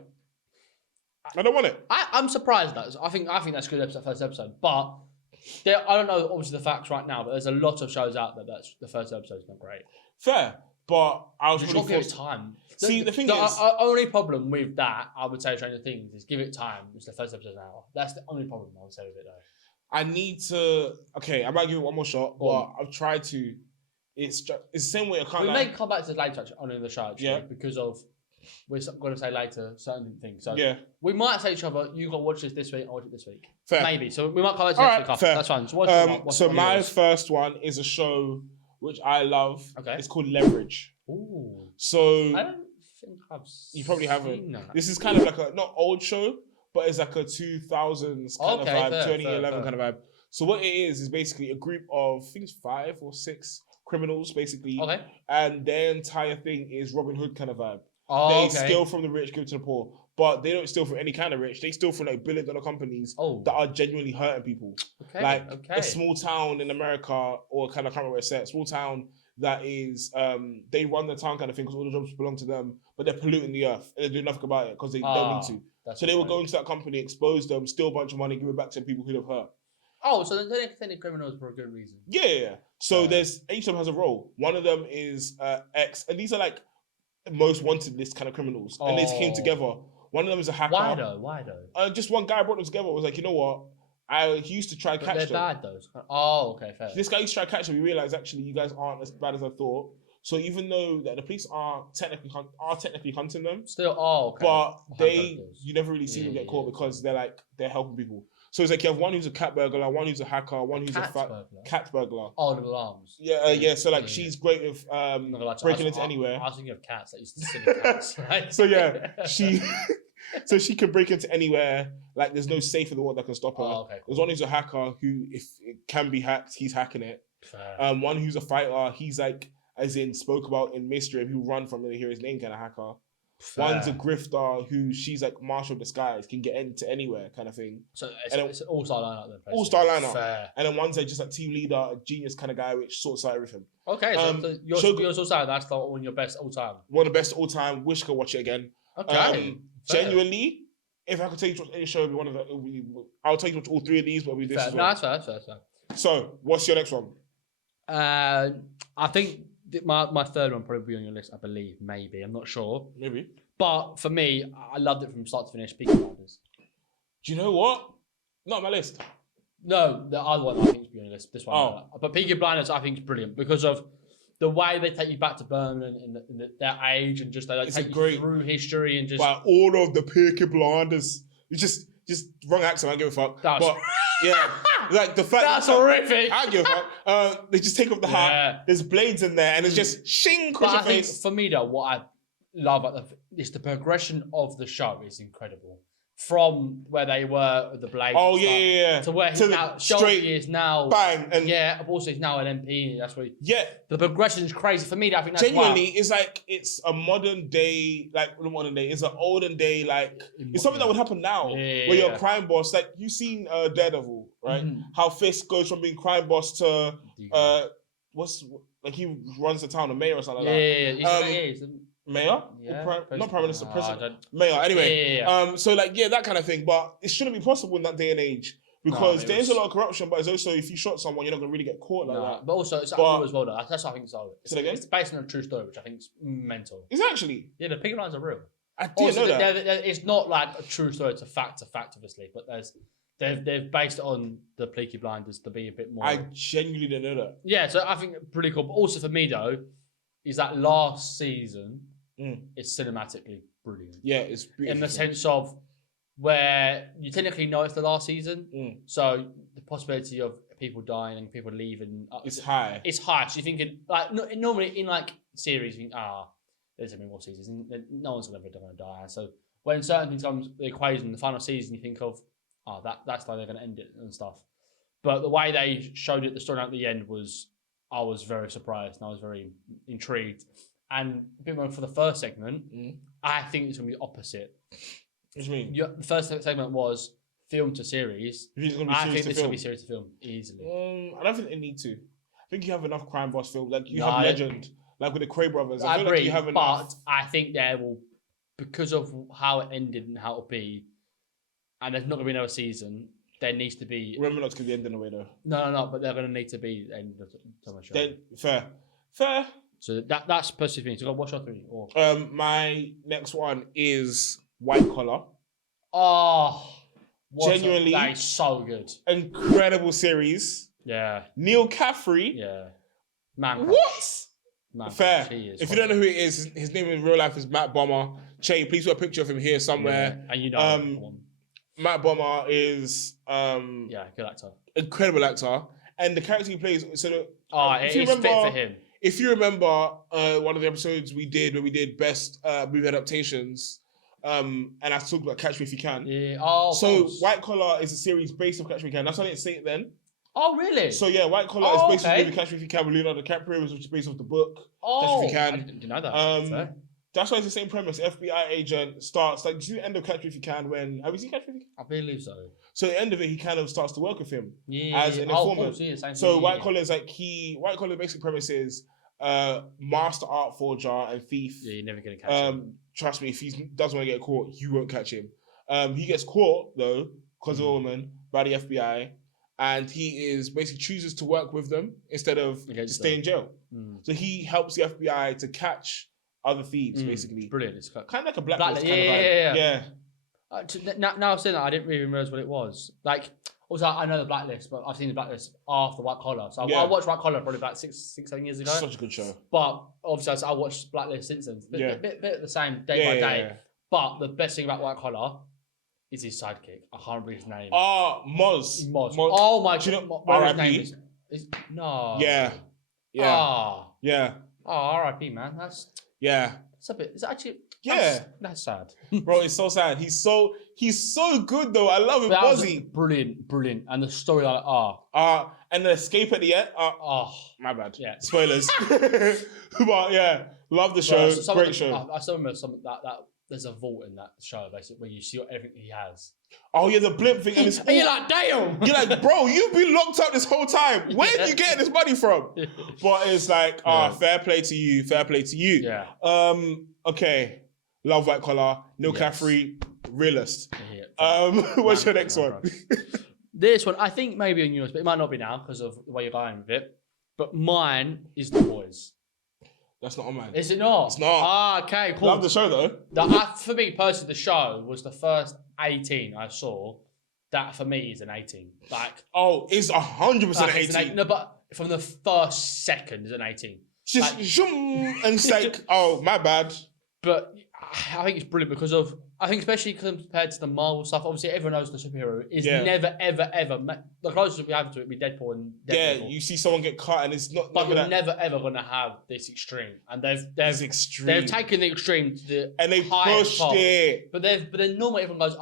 I don't want it. I'm surprised that. I think that's good first episode, but I don't know obviously the facts right now, but there's a lot of shows out there that's the first episode's not great. Fair. But I was really give it time. See, the thing is... Our only problem with that, I would say, Stranger Things, is give it time. It's the first episode an hour. That's the only problem I would say with it, though. I need to... Okay, I might give it one more shot, but I've tried to... It's the same way I can't... We may come back to it later, actually, on the show, actually, because of we're going to say later certain things. So yeah, we might say to each other, you got to watch this week, I'll watch it this week. fair. Maybe. So we might come back to next week after. That's fine. So, so my first one is a show which I love. Okay. It's called Leverage. Ooh. So I don't think I've you probably haven't. seen that. This is kind of like a not old show, but it's like a 2000s kind of vibe, 2011 kind of vibe. So what it is basically a group of, I think it's 5 or 6 criminals, basically. Okay. And their entire thing is Robin Hood kind of vibe. Oh, they steal from the rich, give to the poor. But they don't steal from any kind of rich. They steal from like billion-dollar companies that are genuinely hurting people. Okay. Like a small town in America, or kind of, I can't remember where it's set, small town that is, they run the town kind of thing because all the jobs belong to them, but they're polluting the earth and they do nothing about it because they don't need to. So they will go into that company, expose them, steal a bunch of money, give it back to the people who they've hurt. Oh, so they're extended criminals for a good reason. Yeah. So there's each of them has a role. One of them is X, and these are like most wanted list kind of criminals, and they came together. One of them is a hacker. Why though? Just one guy brought them together. Was like, you know what? He used to try to catch them. They're bad though. Oh, okay, fair. This guy used to try to catch them. We realized actually you guys aren't as bad as I thought. So even though that the police are technically hunting them, still, but you never really see them get caught because they're helping people. So it's like you have one who's a cat burglar, one who's a hacker, one who's cat burglar. Oh, the alarms. Yeah. So like she's great with breaking into anywhere. I was thinking of cats. That used to silly cats. Right? So yeah, she can break into anywhere. Like there's no safe in the world that can stop her. Oh, okay, cool. There's one who's a hacker who, if it can be hacked, he's hacking it. Fair. One who's a fighter, he's like, as in spoke about in Mystery, if you run from it and hear his name, kind of hacker. Fair. One's a grifter who she's like Marshal of the Skies, can get into anywhere kind of thing. So it's an all-star lineup then. All-star lineup. Fair. And then one's like just like team leader, a genius kind of guy which sorts out everything. Okay, so yours all-time, that's like one of your best all-time. One of the best all-time. Wish I could watch it again. Okay. Genuinely, if I could take you to watch any show, it'd be one of I'll take you to watch all 3 of these, but it'll be this as well. No, that's fair. So, what's your next one? I think my third one probably be on your list, I believe. Maybe. I'm not sure. Maybe. But for me, I loved it from start to finish. Peaky Blinders. Do you know what? Not on my list. No, the other one I think is on your list. This one. But Peaky Blinders I think is brilliant because of the way they take you back to Birmingham in their age and just they take you through history and just... By all of the Peaky Blinders. It's just wrong accent, I don't give a fuck. But yeah, like the fact that's horrific. I don't give a fuck. They just take off the hat. There's blades in there, and it's just shing across your face. Think for me though, what I love is the progression of the show is incredible. From where they were with the blades, to where he's now. Shelby is now bang, and also he's now an MP. That's what. The progression is crazy for me. I think that's genuinely it's like it's a modern day, it's an olden day, like it's something that would happen now, where you're a crime boss. Like you've seen Daredevil, right? Mm-hmm. How Fisk goes from being crime boss to he runs the town, a mayor or something like that. Mayor? Not Prime Minister, President. Mayor, anyway. So that kind of thing. But it shouldn't be possible in that day and age because there is a lot of corruption, but it's also if you shot someone, you're not going to really get caught like that. But also, it's up as well, though. That's what I think it's over. It's based on a true story, which I think is mental. Is it actually? Yeah, the Peaky Blinders are real. I didn't know that. It's not like a true story, it's a fact, obviously, but they've based it on the Peaky Blinders to be a bit more... I genuinely didn't know that. Yeah, so I think pretty cool. But also for me, though, is that last season... It's cinematically brilliant. Yeah, it's beautiful. In the sense of where you technically know it's the last season, so the possibility of people dying and people leaving is high. It's high. So you're thinking normally in series, you think there's gonna be more seasons, and no one's ever going to die. So when certain things come the equation, the final season, you think of that's how they're going to end it and stuff. But the way they showed it, the story at the end I was very surprised and I was very intrigued. And for the first segment, I think it's going to be opposite. What do you mean? The first segment was film to series. I think this is going to be series to film easily. I don't think they need to. I think you have enough crime boss film. Like you have Legend, like with the Cray brothers. I feel agree, like you have enough. But I think there will, because of how it ended and how it'll be, and there's not going to be another season. There needs to be. Remember not to give the end in the way though. No. But they're going to need to be the end of the show. Then fair. So that's specific. So what's your 3? My next one is White Collar. Oh, genuinely, that is so good. Incredible series. Yeah. Neil Caffrey. Yeah. Man. What? Man, fair. If you don't know who it is, his name in real life is Matt Bomber. Che, please put a picture of him here somewhere. Yeah. And you know, Matt Bomber is good actor, incredible actor, and the character he plays. So it is fit for him. If you remember one of the episodes we did where we did best movie adaptations, and I talked about Catch Me If You Can. Yeah. Oh. So White Collar is a series based on Catch Me If You Can. That's why I didn't say it then. Oh, really? So yeah, White Collar is based on Catch Me If You Can with Leonardo DiCaprio, which is based off the book. Oh, Catch Me If You Can. I didn't know that. That's why it's the same premise. FBI agent starts, like, do you see the end of Catch Me If You Can when... Have you seen Catch Me If You Can? I believe so. So at the end of it, he kind of starts to work with him as an informant. So White Collar is like White Collar basic premise is master art forger and thief. Yeah, you're never going to catch him. Trust me, if he doesn't want to get caught, you won't catch him. He gets caught, though, because of a woman, by the FBI. And he is basically chooses to work with them instead of stay in jail. So he helps the FBI to catch other thieves, basically. It's brilliant. It's kind of like a blacklist kind of vibe. Yeah. Now I've seen that, I didn't really realize what it was. Like, also, I know the Blacklist, but I've seen the Blacklist after White Collar. So I watched White Collar probably about 6-7 years ago. Such a good show. But obviously, I watched Blacklist since then. Bit the same day by day. Yeah. But the best thing about White Collar is his sidekick. I can't read his name. Moz. Oh my god. Do you know what his name is? No. Yeah. Yeah. Oh, R.I.P. man. It's a bit. It's actually. Yeah. That's sad. Bro, it's so sad. He's so good though. I love him. Mozzie. Brilliant. And the storyline. And the escape at the end. My bad. Yeah. Spoilers. But yeah, love the show. Great show. I still remember that there's a vault in that show basically where you see everything he has. Oh yeah, the blimp thing. And you're like, damn. You're like, bro, you've been locked up this whole time. Where are you getting this money from? But it's like, fair play to you. Fair play to you. Yeah. Okay. Love White Collar. Neil Caffrey, realist. What's your next one? This one, I think maybe on yours, but it might not be now because of the way you're going with it. But mine is The Boys. That's not on mine. Is it not? It's not. Okay, cool. Love the show though. For me personally, the show was the first 18 I saw. That for me is an 18. Like, it's 100% 18. No, but from the first second is an 18. Just and it's like, my bad. But I think it's brilliant because of, I think especially compared to the Marvel stuff, obviously everyone knows the superhero is never, ever, ever, the closest we have to it would be Deadpool and Deadpool. Yeah, you see someone get cut and it's not... But you're never, ever going to have this extreme. And they've taken the extreme to the and they pushed it. But then normally everyone goes,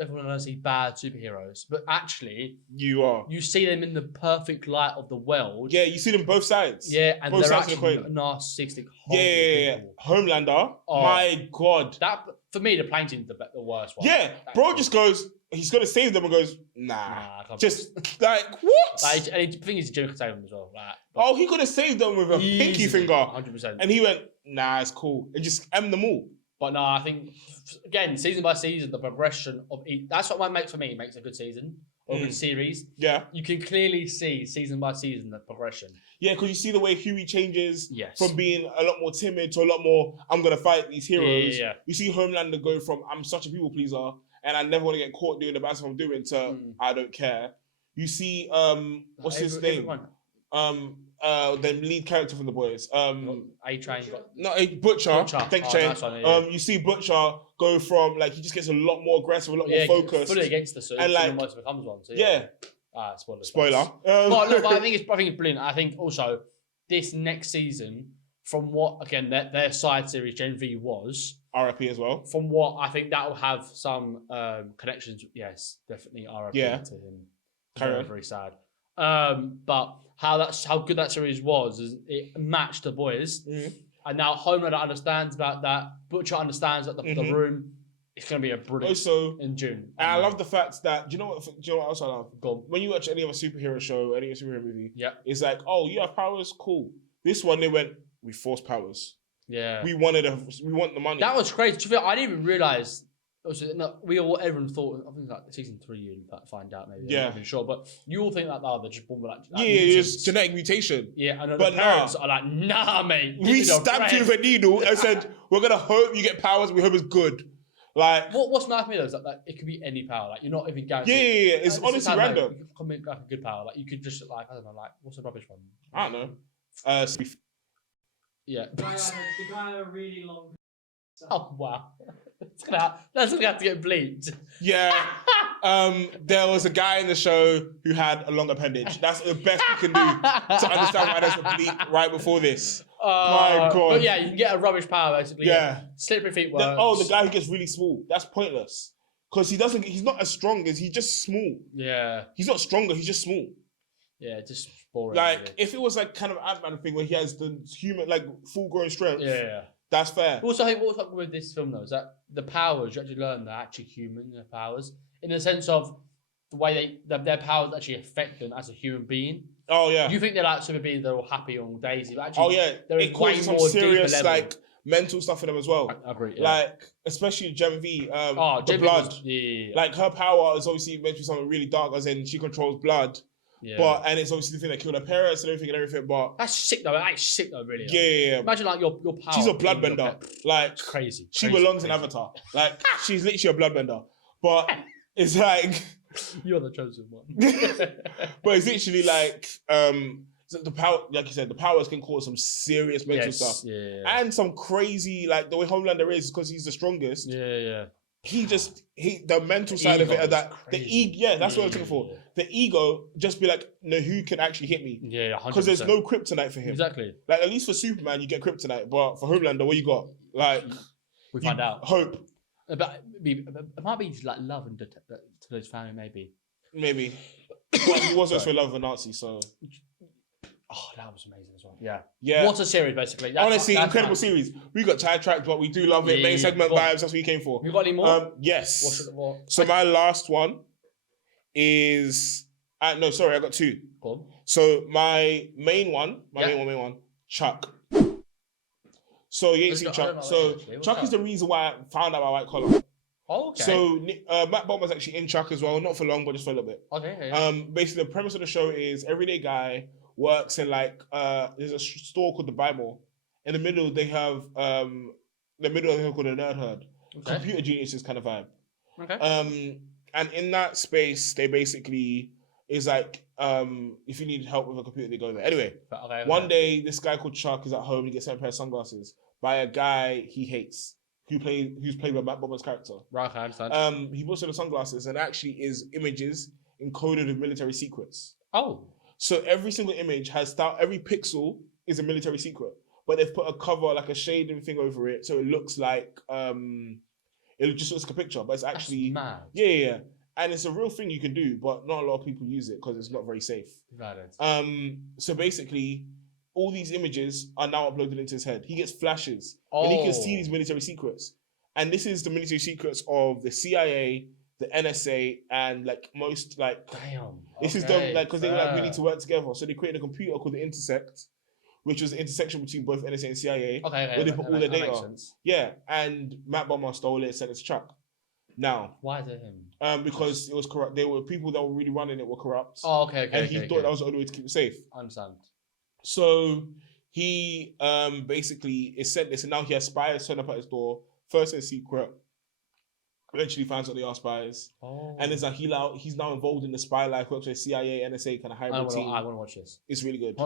everyone wants to see bad superheroes. But actually... You see them in the perfect light of the world. Yeah, you see them both sides. Yeah, and they're actually narcissistic. Yeah. Homelander. My God. That... For me, the plane team's the worst one. Yeah, bro just goes, he's going to save them and goes, nah. Just like, what? And the thing is, Jimmy could save them as well. He could have saved them with a pinky finger. 100%. And he went, nah, it's cool. And just M them all. But no, I think, again, season by season, the progression of each, that's what makes a good season or a good series. Yeah. You can clearly see season by season the progression. Yeah, because you see the way Huey changes from being a lot more timid to a lot more, I'm going to fight these heroes. Yeah. You see Homelander go from, I'm such a people pleaser and I never want to get caught doing the bad stuff I'm doing to, I don't care. You see, what's his name? The lead character from The Boys. A-Train. Butcher. Thanks, Chain. You see Butcher go from, like, he just gets a lot more aggressive, a lot more focused. Fully against the suit and almost becomes one. So Spoiler. But I think it's brilliant. I think also this next season, from what again their side series Gen V was RIP as well. From what I think that will have some connections. Yes, definitely RIP to him. Very, very sad. But how good that series was is it matched The Boys, and now Homelander understands about that. Butcher understands that the room. It's going to be a brilliant also in June. And I love the fact that, do you know what else I love? When you watch any of a superhero show, any superhero movie, it's like, you have powers? Cool. This one, they went, we forced powers. Yeah. We want the money. That was crazy. I didn't even realise, everyone thought, I think like season 3 you'd find out maybe. I'm not even sure. But you all think that they're just born with it's genetic mutation. Yeah, and the parents are like, nah, mate. We stabbed you with a needle and said, we're going to hope you get powers, we hope it's good. Like what's nice for me though is that it could be any power. Like you're not even guaranteed. Yeah. It's honestly random. Like, you could come in like a good power. Like you could just I don't know. Like what's the rubbish one? I don't know. Yeah. The guy had a really long Oh wow, that's gonna have to get bleeped. Yeah. There was a guy in the show who had a long appendage. That's the best we can do to understand why there's a bleep right before this. My God. But yeah, you can get a rubbish power basically. Yeah. Slippery feet works. The guy who gets really small. That's pointless. Because he's not as strong as, he's just small. Yeah. He's not stronger, he's just small. Yeah, just boring. Like, really. if it was like kind of Ant-Man thing where he has the human, like, full-grown strength. Yeah. That's fair. Also, I think what's up with this film though is that the powers you actually learn they're actually human, their powers, in the sense of the way their powers actually affect them as a human being. Oh yeah. You think they're like super beings, they're all happy on daisy, but actually, it causes some serious like mental stuff for them as well. I agree. Yeah. Like especially Gem V, the Gem blood. Yeah. Like her power is obviously meant to be something really dark, as in she controls blood. Yeah. And it's obviously the thing that killed her parents and everything. But that's sick though. That's sick though, really. Yeah. Imagine like your power. She's a bloodbender. Like it's crazy. She belongs in Avatar. Like she's literally a bloodbender. But it's like you're the chosen one. But it's literally like the power, like you said, the powers can cause some serious mental stuff. Yeah. And some crazy, like the way Homelander is because he's the strongest. Yeah. The mental side of it, of that crazy. The ego, that's what I'm looking for. The ego, just be like, no, who can actually hit me? Yeah, 100%. Because there's no kryptonite for him. Exactly. Like at least for Superman, you get kryptonite, but for Homelander, what you got? Like we find out. Hope. But it might be like love and to his family, maybe. Maybe. But he was also love of a Nazi, so. Oh, that was amazing as well. Yeah. What a series, basically. Honestly, incredible series. We got sidetracked, but we do love it. Main segment vibes, that's what you came for. You got any more? Yes. So my last one is... no, sorry, I got two. Cool. So my main one, Chuck. So you ain't seen Chuck. So Chuck is the reason why I found out about White Collar. Oh, okay. So Matt Bomer's actually in Chuck as well, not for long, but just for a little bit. Okay. Basically, the premise of the show is everyday guy works in like there's a store called the Bible. In the middle, they have called the Nerd Herd. Okay. Computer geniuses kind of vibe. Okay. And in that space, they basically is like if you need help with a computer, they go there. Anyway, one day this guy called Chuck is at home. He gets sent a pair of sunglasses by a guy he hates, who's played by Matt Bomer's character. Right, I understand. He puts on the sunglasses and actually is images encoded with military secrets. Oh. So every single image every pixel is a military secret, but they've put a cover, like a shading thing over it, so it looks like it just looks like a picture, but it's actually mad. Yeah. And it's a real thing you can do, but not a lot of people use it because it's not very safe. Right. So basically, all these images are now uploaded into his head. He gets flashes, and he can see these military secrets. And this is the military secrets of the CIA, the NSA, and like most like. Damn. This is done like because they were like, we need to work together. So they created a computer called the Intersect, which was the intersection between both NSA and CIA. Okay. Where they put all their data. Yeah, and Matt Bomer stole it, sent it to Chuck. Now, why is it him? Because it was corrupt. There were people that were really running it were corrupt. Oh, okay. And he thought that was the only way to keep it safe. I understand. So he basically is sent this, and now he has spies turn up at his door, first in secret. Eventually finds out they are spies. Oh. And it's like he's now involved in the spy life, works with CIA, NSA kind of hybrid team. I want to watch this. It's really good.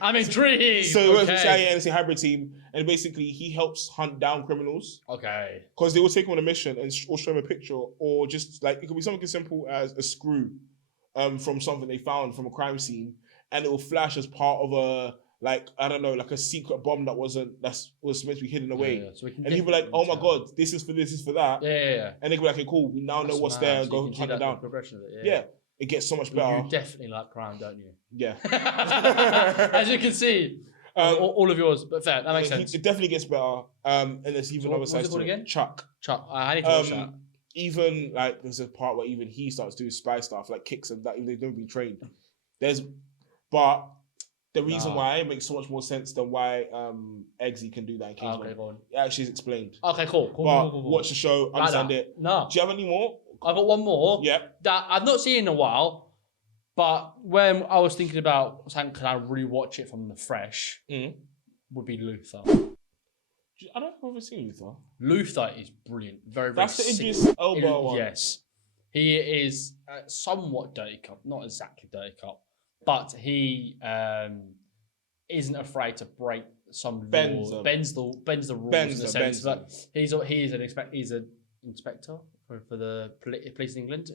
I'm intrigued. So he works with CIA, NSA hybrid team, and basically he helps hunt down criminals. Okay. Because they will take him on a mission and or show him a picture, or just like it could be something as simple as a screw from something they found from a crime scene, and it will flash as part of a like a secret bomb that was meant to be hidden away. Yeah. So and people like, oh my god, this is for this, this is for that. Yeah. And they go like, okay, cool, we now know what's there and go hunt it down. Progression of it. Yeah. It gets so much better. You definitely like crime, don't you? Yeah. As you can see, all of yours, but fair, that makes sense. It definitely gets better. And there's even other sides to it. Again? Chuck. I need to watch that. Even like there's a part where even he starts doing spy stuff, like kicks and that even they've never been trained. But the reason why it makes so much more sense than why Eggsy can do that occasionally. It actually is explained. Okay, cool. Watch the show, understand it. No. Do you have any more? I've got one more. Yeah. That I've not seen in a while, but when I was thinking about saying, can I rewatch it from the fresh, would be Luther. I don't know if I've ever seen Luther. Luther is brilliant. Very, very That's the Idris Elba one. Yes. He is somewhat dirty cop, not exactly dirty cop. But he isn't afraid to break bends the rules in a sense. But he's an inspector for the police in England.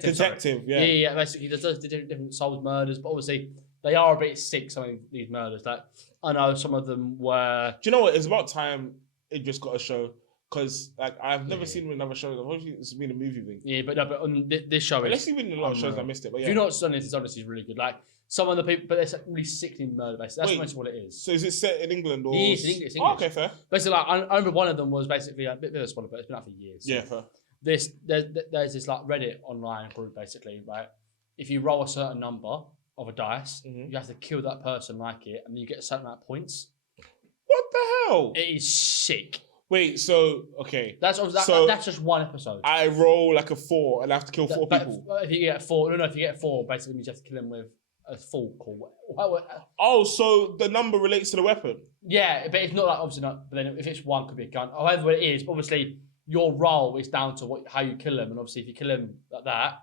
Detective. Yeah. Basically, he does different solved murders, but obviously they are a bit sick. Some of these murders. Like I know some of them were. Do you know what? It's about time it just got a show. Because like I've never seen another show. I've only it's been a movie thing. Yeah, but on this show, unless you've been in a lot of shows, I missed it. But yeah, if you're not done this, it's honestly really good. Like some of the people, but it's like really sickening murder. Basically, that's what it is. So is it set in England or? Yeah, it's English. Oh, okay, fair. Basically, like I remember one of them was basically a bit of a spoiler, but it's been out for years. Yeah, fair. There's this like Reddit online group basically, right? If you roll a certain number of a dice, you have to kill that person like it, and you get a certain amount of points. What the hell? It is sick. Wait, so okay. That's just one episode. I roll like a 4 and I have to kill 4 people. If you get 4, if you get 4, basically means you have to kill him with a fork or Oh, so the number relates to the weapon? Yeah, but it's not like obviously not. But then if it's 1, it could be a gun. However it is, obviously your roll is down to how you kill him, and obviously if you kill him like that,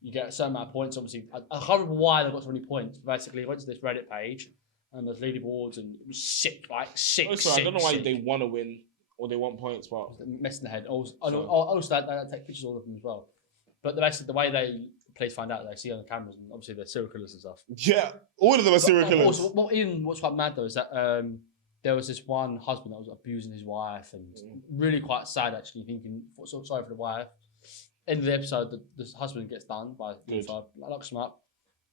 you get a certain amount of points. Obviously, I can't remember why they got so many points. But basically, I went to this Reddit page and there's leaderboards, and it was sick, like sick. Oh, sorry, I don't know why they want to win. Or they want points, but messing the head. Also, they take pictures of all of them as well. But the way they police find out, they see on the cameras, and obviously they're serial killers and stuff. Yeah, all of them are serial killers. Also, what's quite mad though is that there was this one husband that was abusing his wife, and really quite sad actually. Thinking sorry for the wife. End of the episode, the husband gets done by locks him up.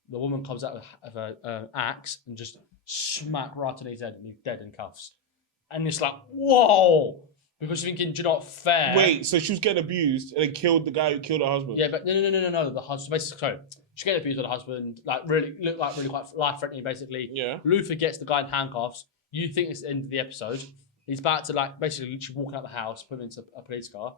The woman comes out of an axe and just smack right on his head, and he's dead in cuffs. And it's like, whoa! Because you're thinking, do you not fair? Wait, so she was getting abused and then killed the guy who killed her husband? Yeah, but no. The husband, basically, sorry. She getting abused by the husband, looked like really quite life-threatening, basically. Yeah. Luther gets the guy in handcuffs. You think it's the end of the episode. He's about to, basically literally walk out the house, put him into a police car.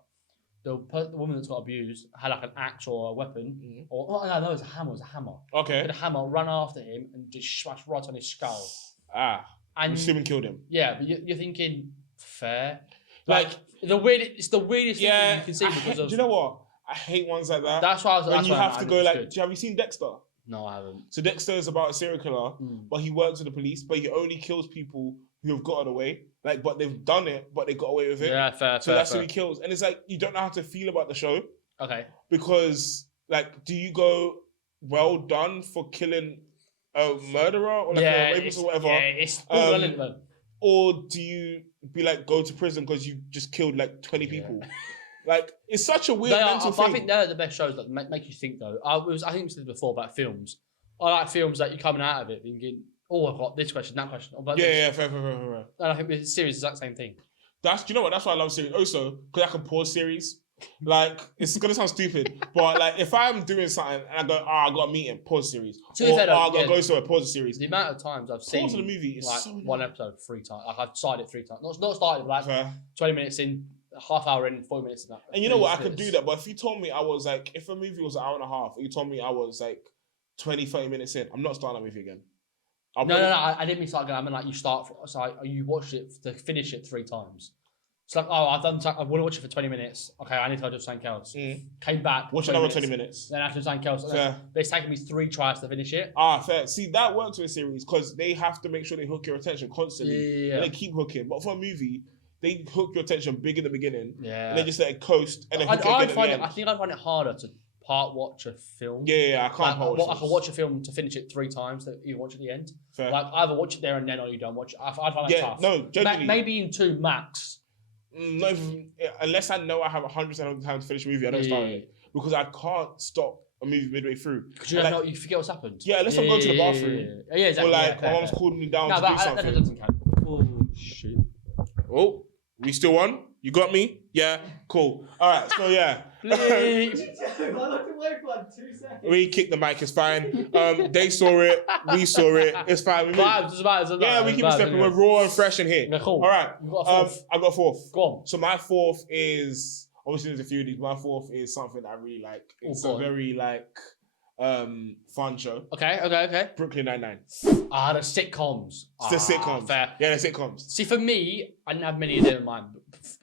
The woman that's got abused had, like, an axe or a weapon. Mm-hmm. No, it was a hammer. Okay. Had a hammer, run after him, and just smashed right on his skull. Ah. And assuming killed him. Yeah, but you're thinking fair. It's the weirdest thing you can see because of. Do you know what? I hate ones like that. That's why I was. When you have to go have you seen Dexter? No, I haven't. So Dexter is about a serial killer, but he works with the police, but he only kills people who have gotten away. But they've done it, but they got away with it. Yeah, fair. So that's who he kills, and it's like you don't know how to feel about the show. Okay. Because do you go well done for killing a murderer or a rapist or whatever? Yeah, it's irrelevant. Or do you be go to prison because you just killed 20 people? It's such a weird mental thing. I think they're the best shows that make you think though. I think we said before about films. I like films that you're coming out of it thinking, oh, I've got this question, that question. Fair. And I think with series is the exact same thing. Do you know what? That's why I love series. Also, because I can pause series. It's gonna sound stupid, but if I'm doing something and I go, I got a meeting, pause series. I gotta go somewhere, pause the series. The amount of times I've seen the movie is one episode 3 times. I've started it 3 times. Not started, but 20 minutes in, half hour in, 40 minutes in that. And you know what? I could do that, but if you told me I was if a movie was an hour and a half, you told me I was 20, 30 minutes in, I'm not starting that movie again. No, I didn't mean start again. I mean you start. You watched it to finish it 3 times. It's I want to watch it for 20 minutes. Okay, I need to go do something else. Came back. Watch another 20 minutes. Then after something else. But it's taken me 3 tries to finish it. Fair. See, that works with a series because they have to make sure they hook your attention constantly. Yeah. And they keep hooking. But for a movie, they hook your attention big in the beginning. Yeah. And they just let it coast and then hook it again at the end. I think I'd find it harder to part watch a film. Yeah, I can't part watch I can watch a film to finish it 3 times to even watch at the end. Fair. Either watch it there and then or you don't watch it. I find that tough. No, genuinely. Maybe in 2 max. Not even, unless I know I have 100% of the time to finish a movie, I don't start it. Because I can't stop a movie midway through. Because you don't know, you forget what's happened. Yeah, unless I'm going to the bathroom. Yeah, exactly. Or my mom's calling me down to do something. That doesn't count. Oh, shit. Oh, we still on? You got me? Yeah? Cool. Alright, so yeah. We kicked the mic, it's fine. They saw it, we saw it, it's fine. We keep it stepping. We're raw and fresh in here. Yeah, cool. Alright. I got a 4th. Go on. So my 4th is obviously there's a few of these. My 4th is something that I really like. It's a very fun show. Okay. Brooklyn Nine-Nine. The sitcoms. The sitcoms. Fair. Yeah, the sitcoms. See, for me, I didn't have many of them in mind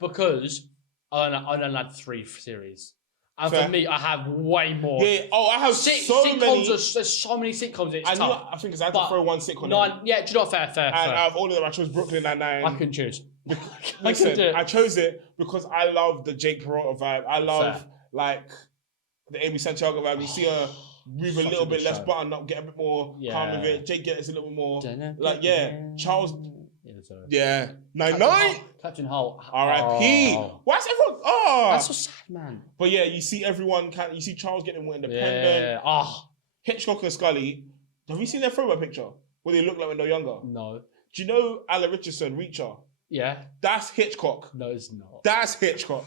because I only had 3 series. And for me, I have way more. Yeah. Oh, I have so many. There's so many sitcoms. It's tough. I think I had to throw one sitcom in. Yeah, do you know what? Fair. And out of all of them, I chose Brooklyn Nine-Nine. I can choose. Listen, I chose it because I love the Jake Peralta vibe. I love like the Amy Santiago vibe. You see her move a little bit less buttoned up, get a bit more calm with it. Jake gets a little bit more like Charles. Yeah, 9-9. Captain Holt. R.I.P. Why's everyone? Oh, that's so sad, man. But yeah, you see everyone. You see Charles getting more independent. Yeah. Hitchcock and Scully. Have you seen their throwback picture? What they look like when they're younger? No. Do you know Alan Richardson, Reacher? Yeah. That's Hitchcock. No, it's not. That's Hitchcock.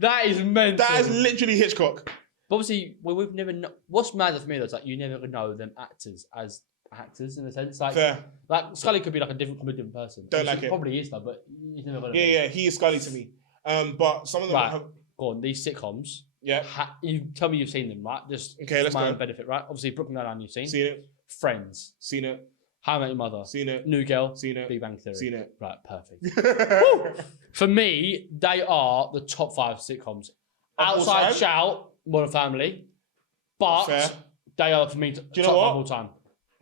That is mental. That is literally Hitchcock. But obviously, we've never know. What's mad for me though is like you never know them actors as actors in a sense. Like, fair. Like Scully could be like a different person. Don't like it. Probably is though, but he's never gonna. Yeah, he is Scully to me. But some of them have. Go on, these sitcoms. Yeah. You tell me you've seen them, right? Just okay, let's my go. own benefit, right? Obviously, Brooklyn Nine-Nine you've seen. Seen it. Friends. Seen it. How I Met Your Mother. Seen it. New Girl. Seen it. Big Bang Theory. Seen it. Right, perfect. For me, they are the top 5 sitcoms. Outside Shout, Modern Family, but they are for me top 5 of all time.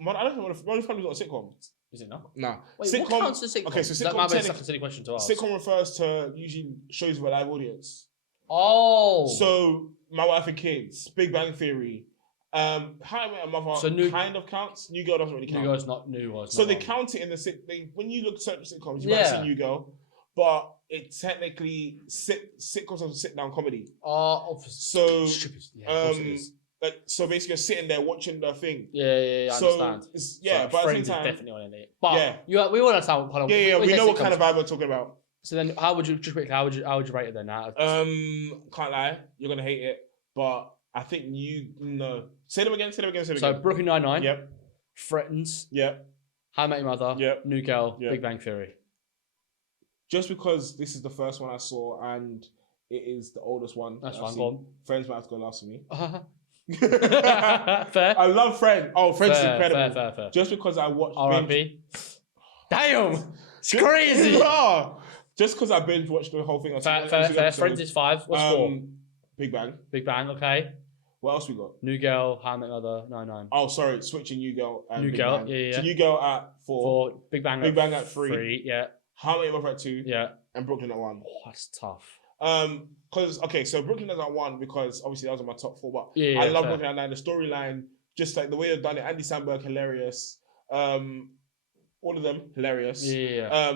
I don't think Modern Family is not a sitcom. Is it not? Nah. Wait, what counts as a sitcom? Okay, so that sitcom might be such a silly question to ask. Sitcom refers to usually shows with a live audience. Oh. So My Wife and Kids, Big Bang Theory, How I Met Your Mother kind of counts. New Girl doesn't really count. New Girl's not new. So they count it in the when you look at certain sitcoms, you might see New Girl, but it technically sitcoms are sit-down comedy. So so basically you're sitting there watching the thing. Yeah, I understand. But at the same time, definitely on it. But we all understand. We know what kind of vibe we're talking about. So then, how would you rate it then? Can't lie, you're gonna hate it, but I think say them again. So Brooklyn Nine-Nine. Yep. Friends. Yep. How I Met Your Mother. Yep. New Girl. Yep. Big Bang Theory. Just because this is the first one I saw and it is the oldest one. That's fine. Go on. Friends might have to go last for me. Fair. I love Friends. Oh, Friends is incredible. Fair. Just because I watched R.I.P. Damn, it's crazy. Just because I binge watched the whole thing. Fair. Friends is 5. What's 4? Big Bang. Okay. What else we got? New Girl, How I Met Your Mother, 9-9. Oh, sorry, switching New Girl and New Big Girl, Bang. yeah. So New Girl at 4. Big Bang at 3. Yeah. How I Met Your Mother at 2. Yeah. And Brooklyn at 1. Oh, that's tough. So Brooklyn is at 1 because obviously that was in my top 4. But I love Brooklyn Nine-Nine. The storyline, just like the way they've done it. Andy Samberg, hilarious. All of them, hilarious. Yeah.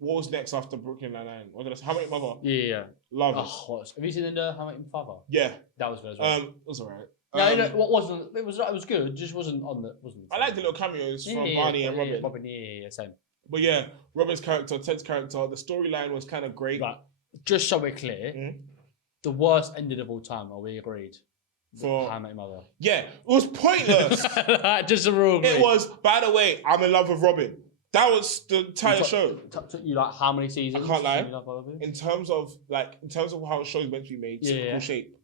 What was next after Brooklyn Nine-Nine? How I Met Your Mother? Yeah. Love it. Have you seen How I Met Your Father? Yeah. That was good as well. It was alright. What wasn't? It was good. Just wasn't on the. I like the little cameos from Barney and Robin. Yeah, same. But yeah, Robin's character, Ted's character, the storyline was kind of great. Right. Just so we're clear, the worst ending of all time. Are we agreed? For How I Met Your Mother. Yeah, it was pointless. Just a rule. It was. By the way, I'm in love with Robin. That was the entire show. Took you like how many seasons? I can't lie. In terms of how a show is meant to be made, cyclical shape.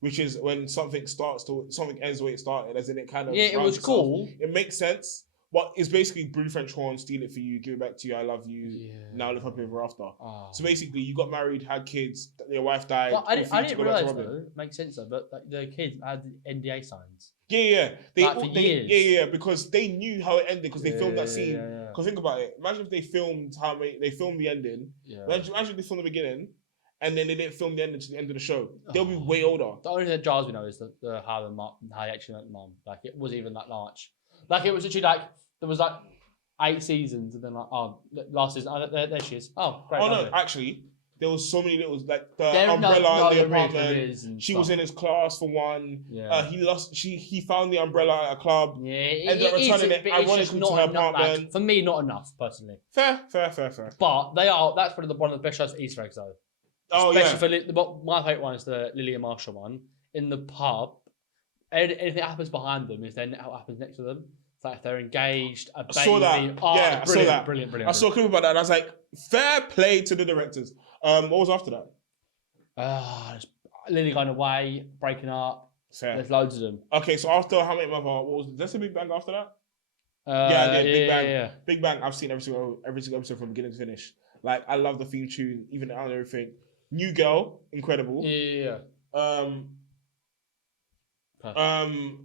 Which is when something ends the way it started, as in it kind of it was cool. It makes sense, but it's basically brew French horn, steal it for you, give it back to you, I love you, now live happy ever after. So basically, you got married, had kids, your wife died. Well, I didn't realize though. Makes sense though, but like, the kids had NDA signs. Yeah. Because they knew how it ended because they filmed that scene. Because think about it. Imagine if they filmed the ending. Imagine if they filmed the beginning. And then they didn't film the ending to the end of the show. They'll be way older. The only thing that jars me know is how they actually met the mom. Like it wasn't even that large. Like it was literally like there was like 8 seasons, and then like last season there she is. Oh great. Oh no, actually there was so many little like the umbrella in the apartment. She was in his class for one. Yeah. He found the umbrella at a club. Yeah. Ended up returning it. Ironically to her apartment. Like, for me, not enough personally. Fair. But that's probably one of the best shows for Easter eggs though. Especially for my favourite one is the Lily and Marshall one. In the pub, anything that happens behind them is then what happens next to them. It's like if they're engaged, a baby. I saw that. I saw that. Brilliant. I saw a clip about that and I was like, fair play to the directors. What was after that? Lily going away, breaking up. Fair. There's loads of them. Okay, so after How I Met Your Mother, what was there? A Big Bang after that? Big Bang. Yeah. Big Bang. I've seen every single episode from beginning to finish. Like I love the theme tune, even and everything. New Girl, incredible. Yeah.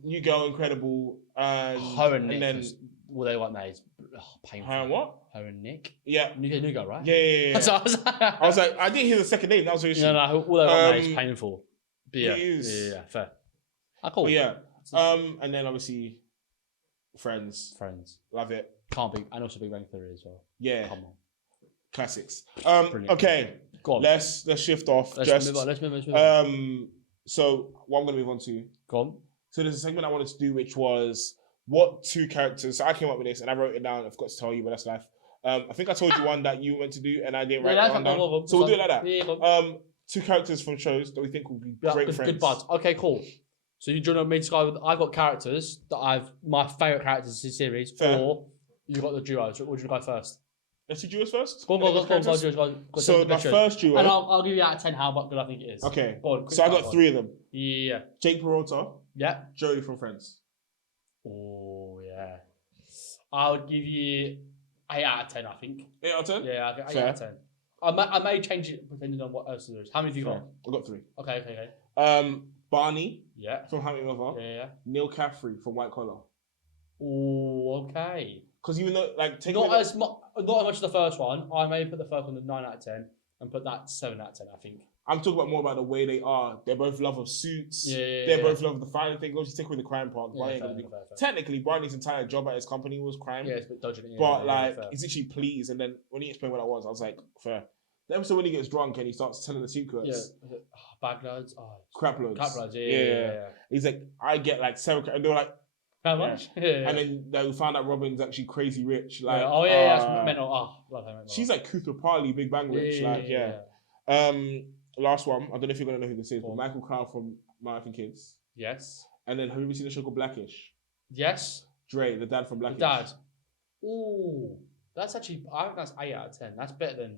New Girl, Incredible, and Her and Nick. And then well, they weren't made. Painful. Her and what? Her and Nick. Yeah. New Girl, right? Yeah. So I was like, I didn't hear the second name. That was the issue. No, all they weren't made is painful. But yeah, yeah, fair. Cool. But yeah. And then obviously, Friends. Love it. Can't be, and also Big Bang Theory as well. Yeah. Come on. Classics. Okay. Go on. Let's shift off. Let's move on. So what I'm gonna move on to. Go on. So there's a segment I wanted to do, which was what two characters. So I came up with this and I wrote it down. I forgot to tell you, but that's life. I think I told you one that you went to do, and I didn't write it down. So we'll do it like that. Yeah, two characters from shows that we think will be great friends. Good buds. Okay, cool. So you join me to go with, I've got characters that my favourite characters in the series, or you've got the duos. So would you go first? Let's do duos first. Go on. So my first duo. And I'll give you out of 10 how good I think it is. Okay. On, so I got three of them. Yeah. Jake Peralta. Yeah. Joey from Friends. Oh, yeah. I would give you 8 out of 10, I think. 8 out of 10? Yeah, 8 out of 10. I may change it depending on what else there is. How many have you got? I got 3. Okay. Barney. Yeah. From How I Met Your Mother. Yeah. Neil Caffrey from White Collar. Oh, okay. Because even though, like, not as much as the first one, I may put the first one at 9 out of 10 and put that 7 out of 10, I think. I'm talking more about the way they are. They're both love of suits. Yeah. They're both love of the fighting thing. Obviously, take away the crime part. Fair. Technically, Barney's entire job at his company was crime. Yeah, it's a bit dodgy. He's actually pleased. And then when he explained what that was, I was like, fair. The episode when he gets drunk and he starts telling the secrets. Yeah. Bag loads. Crap loads. Yeah. He's like, I get like 7. And they were like, how much? Yeah. And then they found out Robin's actually crazy rich. Like, that's mental. Love her mental. She's like Cooper Parley, Big Bang rich. Last one. I don't know if you're gonna know who this is, but Michael Kyle from My Wife and Kids. Yes. And then have you ever seen the show called Blackish? Yes. Dre, the dad from Blackish. The dad. Ooh, that's actually. I think that's 8 out of 10. That's better than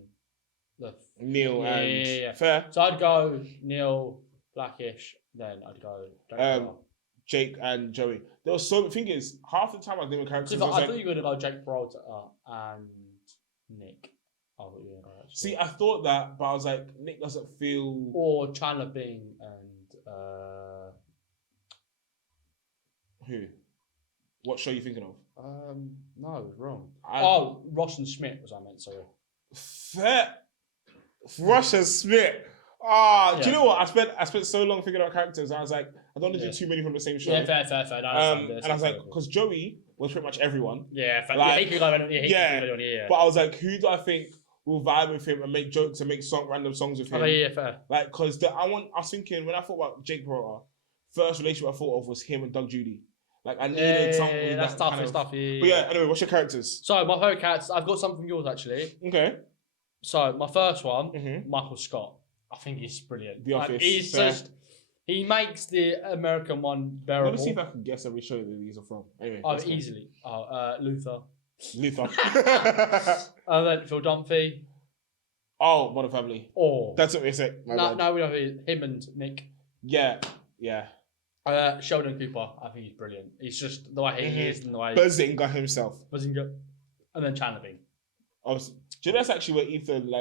the Neil and fair. So I'd go Neil, Blackish. Then I'd go Jake and Joey. There was so. The thing is, half the time I was naming characters. I thought you were gonna go Jake Peralta and Nick. See, I thought that, but I was like, Nick doesn't feel. Or Chandler Bing and who? What show are you thinking of? No, wrong. Ross and Schmidt was I meant. Sorry. Fair. Ross and Schmidt. Do you know what? I spent so long figuring out characters. I was like, I don't want to do too many from the same show. Yeah, fair. And I was like, because Joey was pretty much everyone. Yeah, fair. But I was like, who do I think will vibe with him and make jokes and make random songs with him? Yeah, fair. Like, because I was thinking, when I thought about Jake Peralta, first relationship I thought of was him and Doug Judy. Like, I needed something with that's that tough. But yeah, anyway, what's your characters? So, my favourite characters, I've got some from yours, actually. Okay. So, my first one, Michael Scott. I think he's brilliant. The Office. He makes the American one bearable. Let me see if I can guess every show that these are from. Anyway, easily. Luther. And then Phil Dunphy. Oh, Modern Family. Or that's what we say. No, we know him and Nick. Yeah. Sheldon Cooper. I think he's brilliant. He's just the way he is and the way Bazinga himself. And then Chandler Bing. Do you know that's actually where Ethan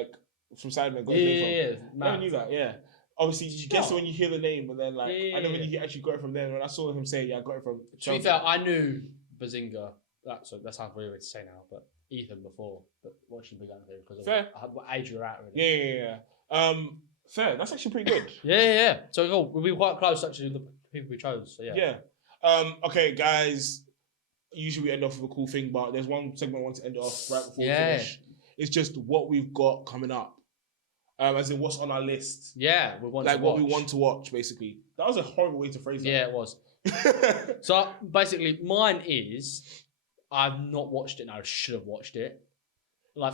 from Sidemen got his name from? I knew that. Yeah. Obviously, you guess it when you hear the name, but then I never knew he actually got it from there. When I saw him say, I got it from. To be fair, I knew Bazinga. That sounds weird to say now, but Ethan before. But watching Big Bang Theory because of what age you're at. Really. Yeah. Fair. That's actually pretty good. Yeah. So cool. We'll be quite close actually. The people we chose. So yeah. Okay, guys. Usually we end off with a cool thing, but there's one segment I want to end off right before we finish. It's just what we've got coming up. As in what's on our list. Yeah, we want to watch, basically. That was a horrible way to phrase that. Yeah, it was. So basically, mine is I've not watched it and I should have watched it.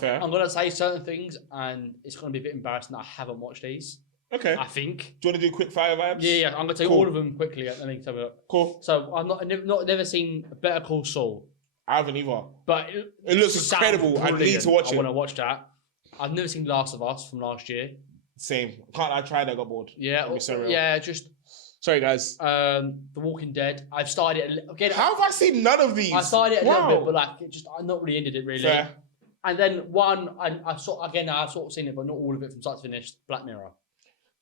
Fair. I'm gonna say certain things and it's gonna be a bit embarrassing that I haven't watched these. Okay. I think. Do you want to do quick fire vibes? Yeah. I'm gonna take all of them quickly and then tell me. Cool. So I've never seen Better Call Saul. I haven't either. But it looks incredible. I need to watch it. I want to watch that. I've never seen Last of Us from last year. Same. I tried. I got bored. Yeah. Just. Sorry, guys. The Walking Dead. I've started it again. How have I seen none of these? I started it a little bit, but I've not really ended it really. Fair. And then one, I've sort of seen it, but not all of it from start to finish. Black Mirror.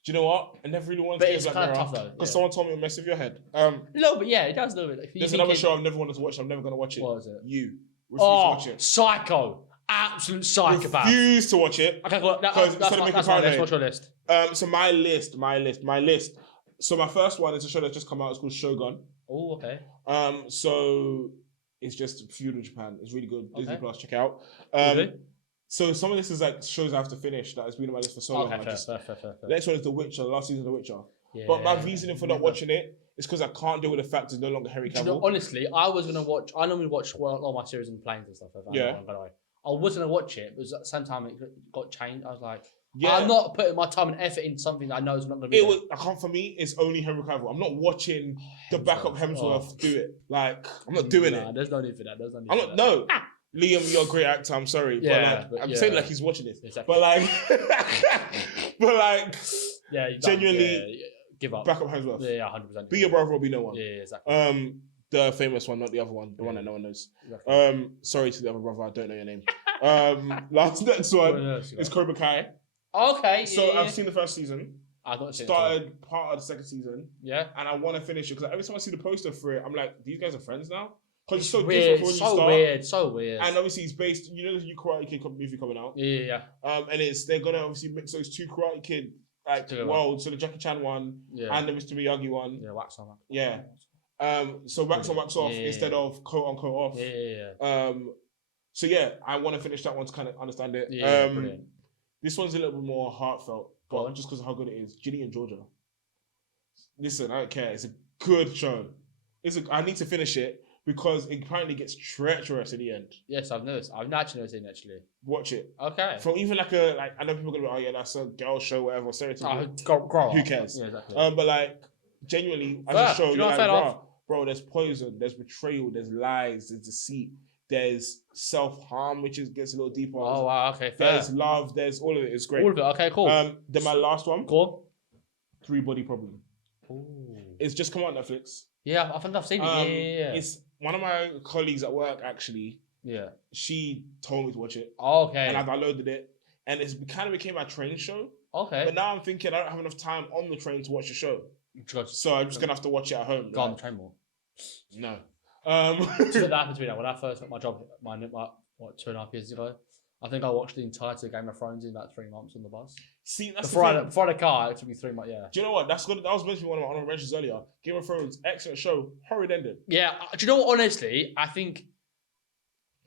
Do you know what? I never really wanted but to it's get kind Black of Mirror tough though. because someone told me it'll mess with your head. A little bit, yeah, it does a little bit. There's another show I've never wanted to watch. I'm never going to watch it. What is it? You. Refuse to watch it. Psycho. Absolute psychopath. Refuse to watch it. Okay, well, that's my list. What's your list? So my list. So my first one is a show that's just come out. It's called Shogun. Oh, okay. So it's just feudal Japan. It's really good. Disney Plus, check it out. Really? So some of this is like shows I have to finish that has been on my list for so long. Fair. The next one is The Witcher, the last season of The Witcher. Yeah, but my reasoning for not watching it is because I can't deal with the fact it's no longer Henry Cavill. You know, honestly, I normally watch a lot of my series on planes and stuff. I was going to watch it, but at the same time it got changed. I was like, I'm not putting my time and effort into something that I know is not going to be for me, it's only Henry Cavill. I'm not watching the backup Hemsworth do it. Like, I'm not doing it. There's no need for that. No. Liam, you're a great actor. I'm sorry, but I'm saying like he's watching this. Exactly. But like, genuinely, give up. Backup Hemsworth. Yeah, 100%. Be your brother or be no one. Yeah, exactly. The famous one, not the other one, the one that no one knows. Exactly. Sorry to the other brother, I don't know your name. Next one is Cobra Kai. Okay. So I've seen the first season. I've not seen started part of the second season. Yeah. And I want to finish it because every time I see the poster for it, I'm like, these guys are friends now. Because it's so weird. different from when you start. So weird. And obviously, it's based. You know, there's a new Karate Kid movie coming out. Yeah. And they're gonna obviously mix those two Karate Kid worlds. So the Jackie Chan one and the Mr. Miyagi one. Yeah, wax on. Yeah. So wax on, wax off instead of quote unquote off. Yeah. So yeah, I want to finish that one to kind of understand it. Yeah. Brilliant. This one's a little bit more heartfelt, but just because of how good it is. Ginny and Georgia. Listen, I don't care. It's a good show. I need to finish it. Because it apparently gets treacherous in the end. Yes, I've noticed. I've actually noticed it actually. Watch it. Okay. From even I know people are gonna be that's a girl show, whatever, grow who cares? Yeah, exactly. But genuinely, as a show, you're bro, there's poison, there's betrayal, there's lies, there's deceit, there's self-harm, which gets a little deeper. Oh wow, okay, fair. There's love, there's all of it. It's great. All of it, okay, cool. Then my last one. Cool. 3 Body Problem. Ooh. It's just come out on Netflix. Yeah, I think I've seen it. Yeah. It's one of my colleagues at work actually. Yeah. She told me to watch it. Oh, okay. And I downloaded it. And it kind of became my train show. Okay. But now I'm thinking I don't have enough time on the train to watch the show. So I'm just going to have to watch it at home. Go on the train more. No. That happened to me now. When I first got my job, 2.5 years ago, I think I watched the entirety of Game of Thrones in about 3 months on the bus. See, that's before the car, it took me 3 months. Yeah. Do you know what? That was meant to be one of my honorable mentions earlier. Game of Thrones, excellent show, horrid ending. Yeah. Do you know what? Honestly, I think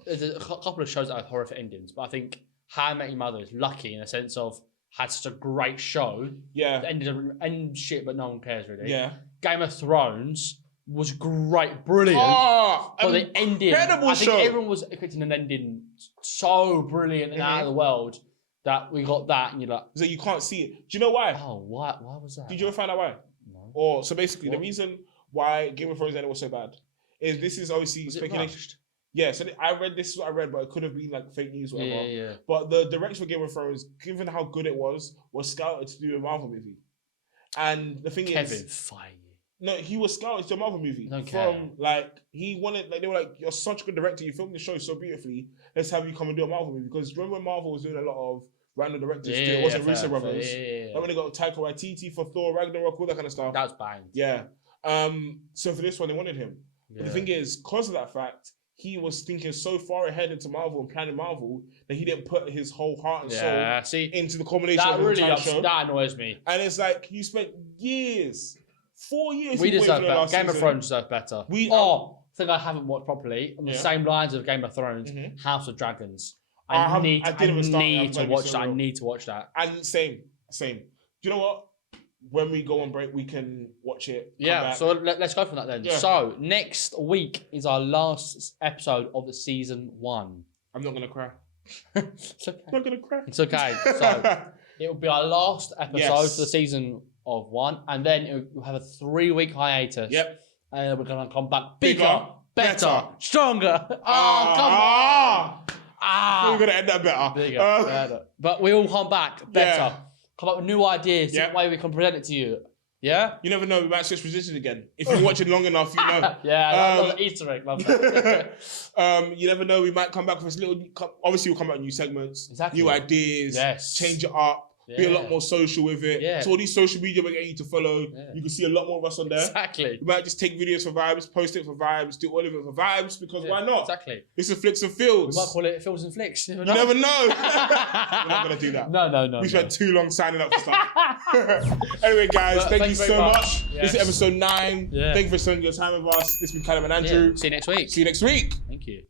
there's a couple of shows that have horrific endings, but I think How I Met Your Mother is lucky in a sense of had such a great show. Yeah. Ended shit, but no one cares really. Yeah. Game of Thrones was great, brilliant. But the ending, I think everyone was expecting an ending so brilliant and out of the world that we got that, and you're like, so you can't see it. Do you know why? Oh, why was that? Did you ever find out why? No. So basically, the reason why Game of Thrones ending was so bad is this is obviously speculation. Yeah, so this is what I read, but it could have been fake news or whatever. Yeah. But the director of Game of Thrones, given how good it was scouted to do a Marvel movie. And the thing is, Kevin Feige. No, he was scouted to a Marvel movie. Okay. He wanted, they were like, you're such a good director, you filmed the show so beautifully, let's have you come and do a Marvel movie. Because remember when Marvel was doing a lot of random directors, it wasn't Russo brothers. And when they got Taika Waititi for Thor, Ragnarok, all that kind of stuff. That was banged. Yeah. So for this one, they wanted him. Yeah. But the thing is, because of that fact, he was thinking so far ahead into Marvel and planning Marvel that he didn't put his whole heart and soul into the combination of the entire show. That annoys me. And it's like, you spent years, 4 years. We deserve better. Game of Thrones deserve better. Thing I haven't watched properly on the same lines of Game of Thrones, House of Dragons. I need to watch that. I need to watch that. And same. Do you know what? When we go on break, we can watch it. Yeah, so let's go for that then. Yeah. So next week is our last episode of the season 1. I'm not gonna cry. It's okay. I'm not gonna cry. It's okay. So it will be our last episode for the season of 1, and then we'll have a 3-week hiatus. Yep. And we're gonna come back bigger, better, stronger. Oh, come on! We're gonna end that better. Bigger, better. But we all come back better. Yeah. Come up with new ideas, the way we can present it to you. Yeah? You never know, we might switch positions again. If you watch it long enough, you know. I love the Easter egg, love that. You never know, we might come back with this little, obviously we'll come out with new segments, new ideas, change it up. be a lot more social with it. Yeah. So all these social media we're getting you to follow, you can see a lot more of us on there. Exactly. We might just take videos for vibes, post it for vibes, do all of it for vibes, because why not? Exactly. This is Flicks and Fields. We might call it Fields and Flicks. You never know. We're not going to do that. No. We spent too long signing up for stuff. Anyway, guys, thank you so much. Yes. This is episode 9. Thank you for spending your time with us. This has been Callum and Andrew. See you next week. See you next week. Thank you.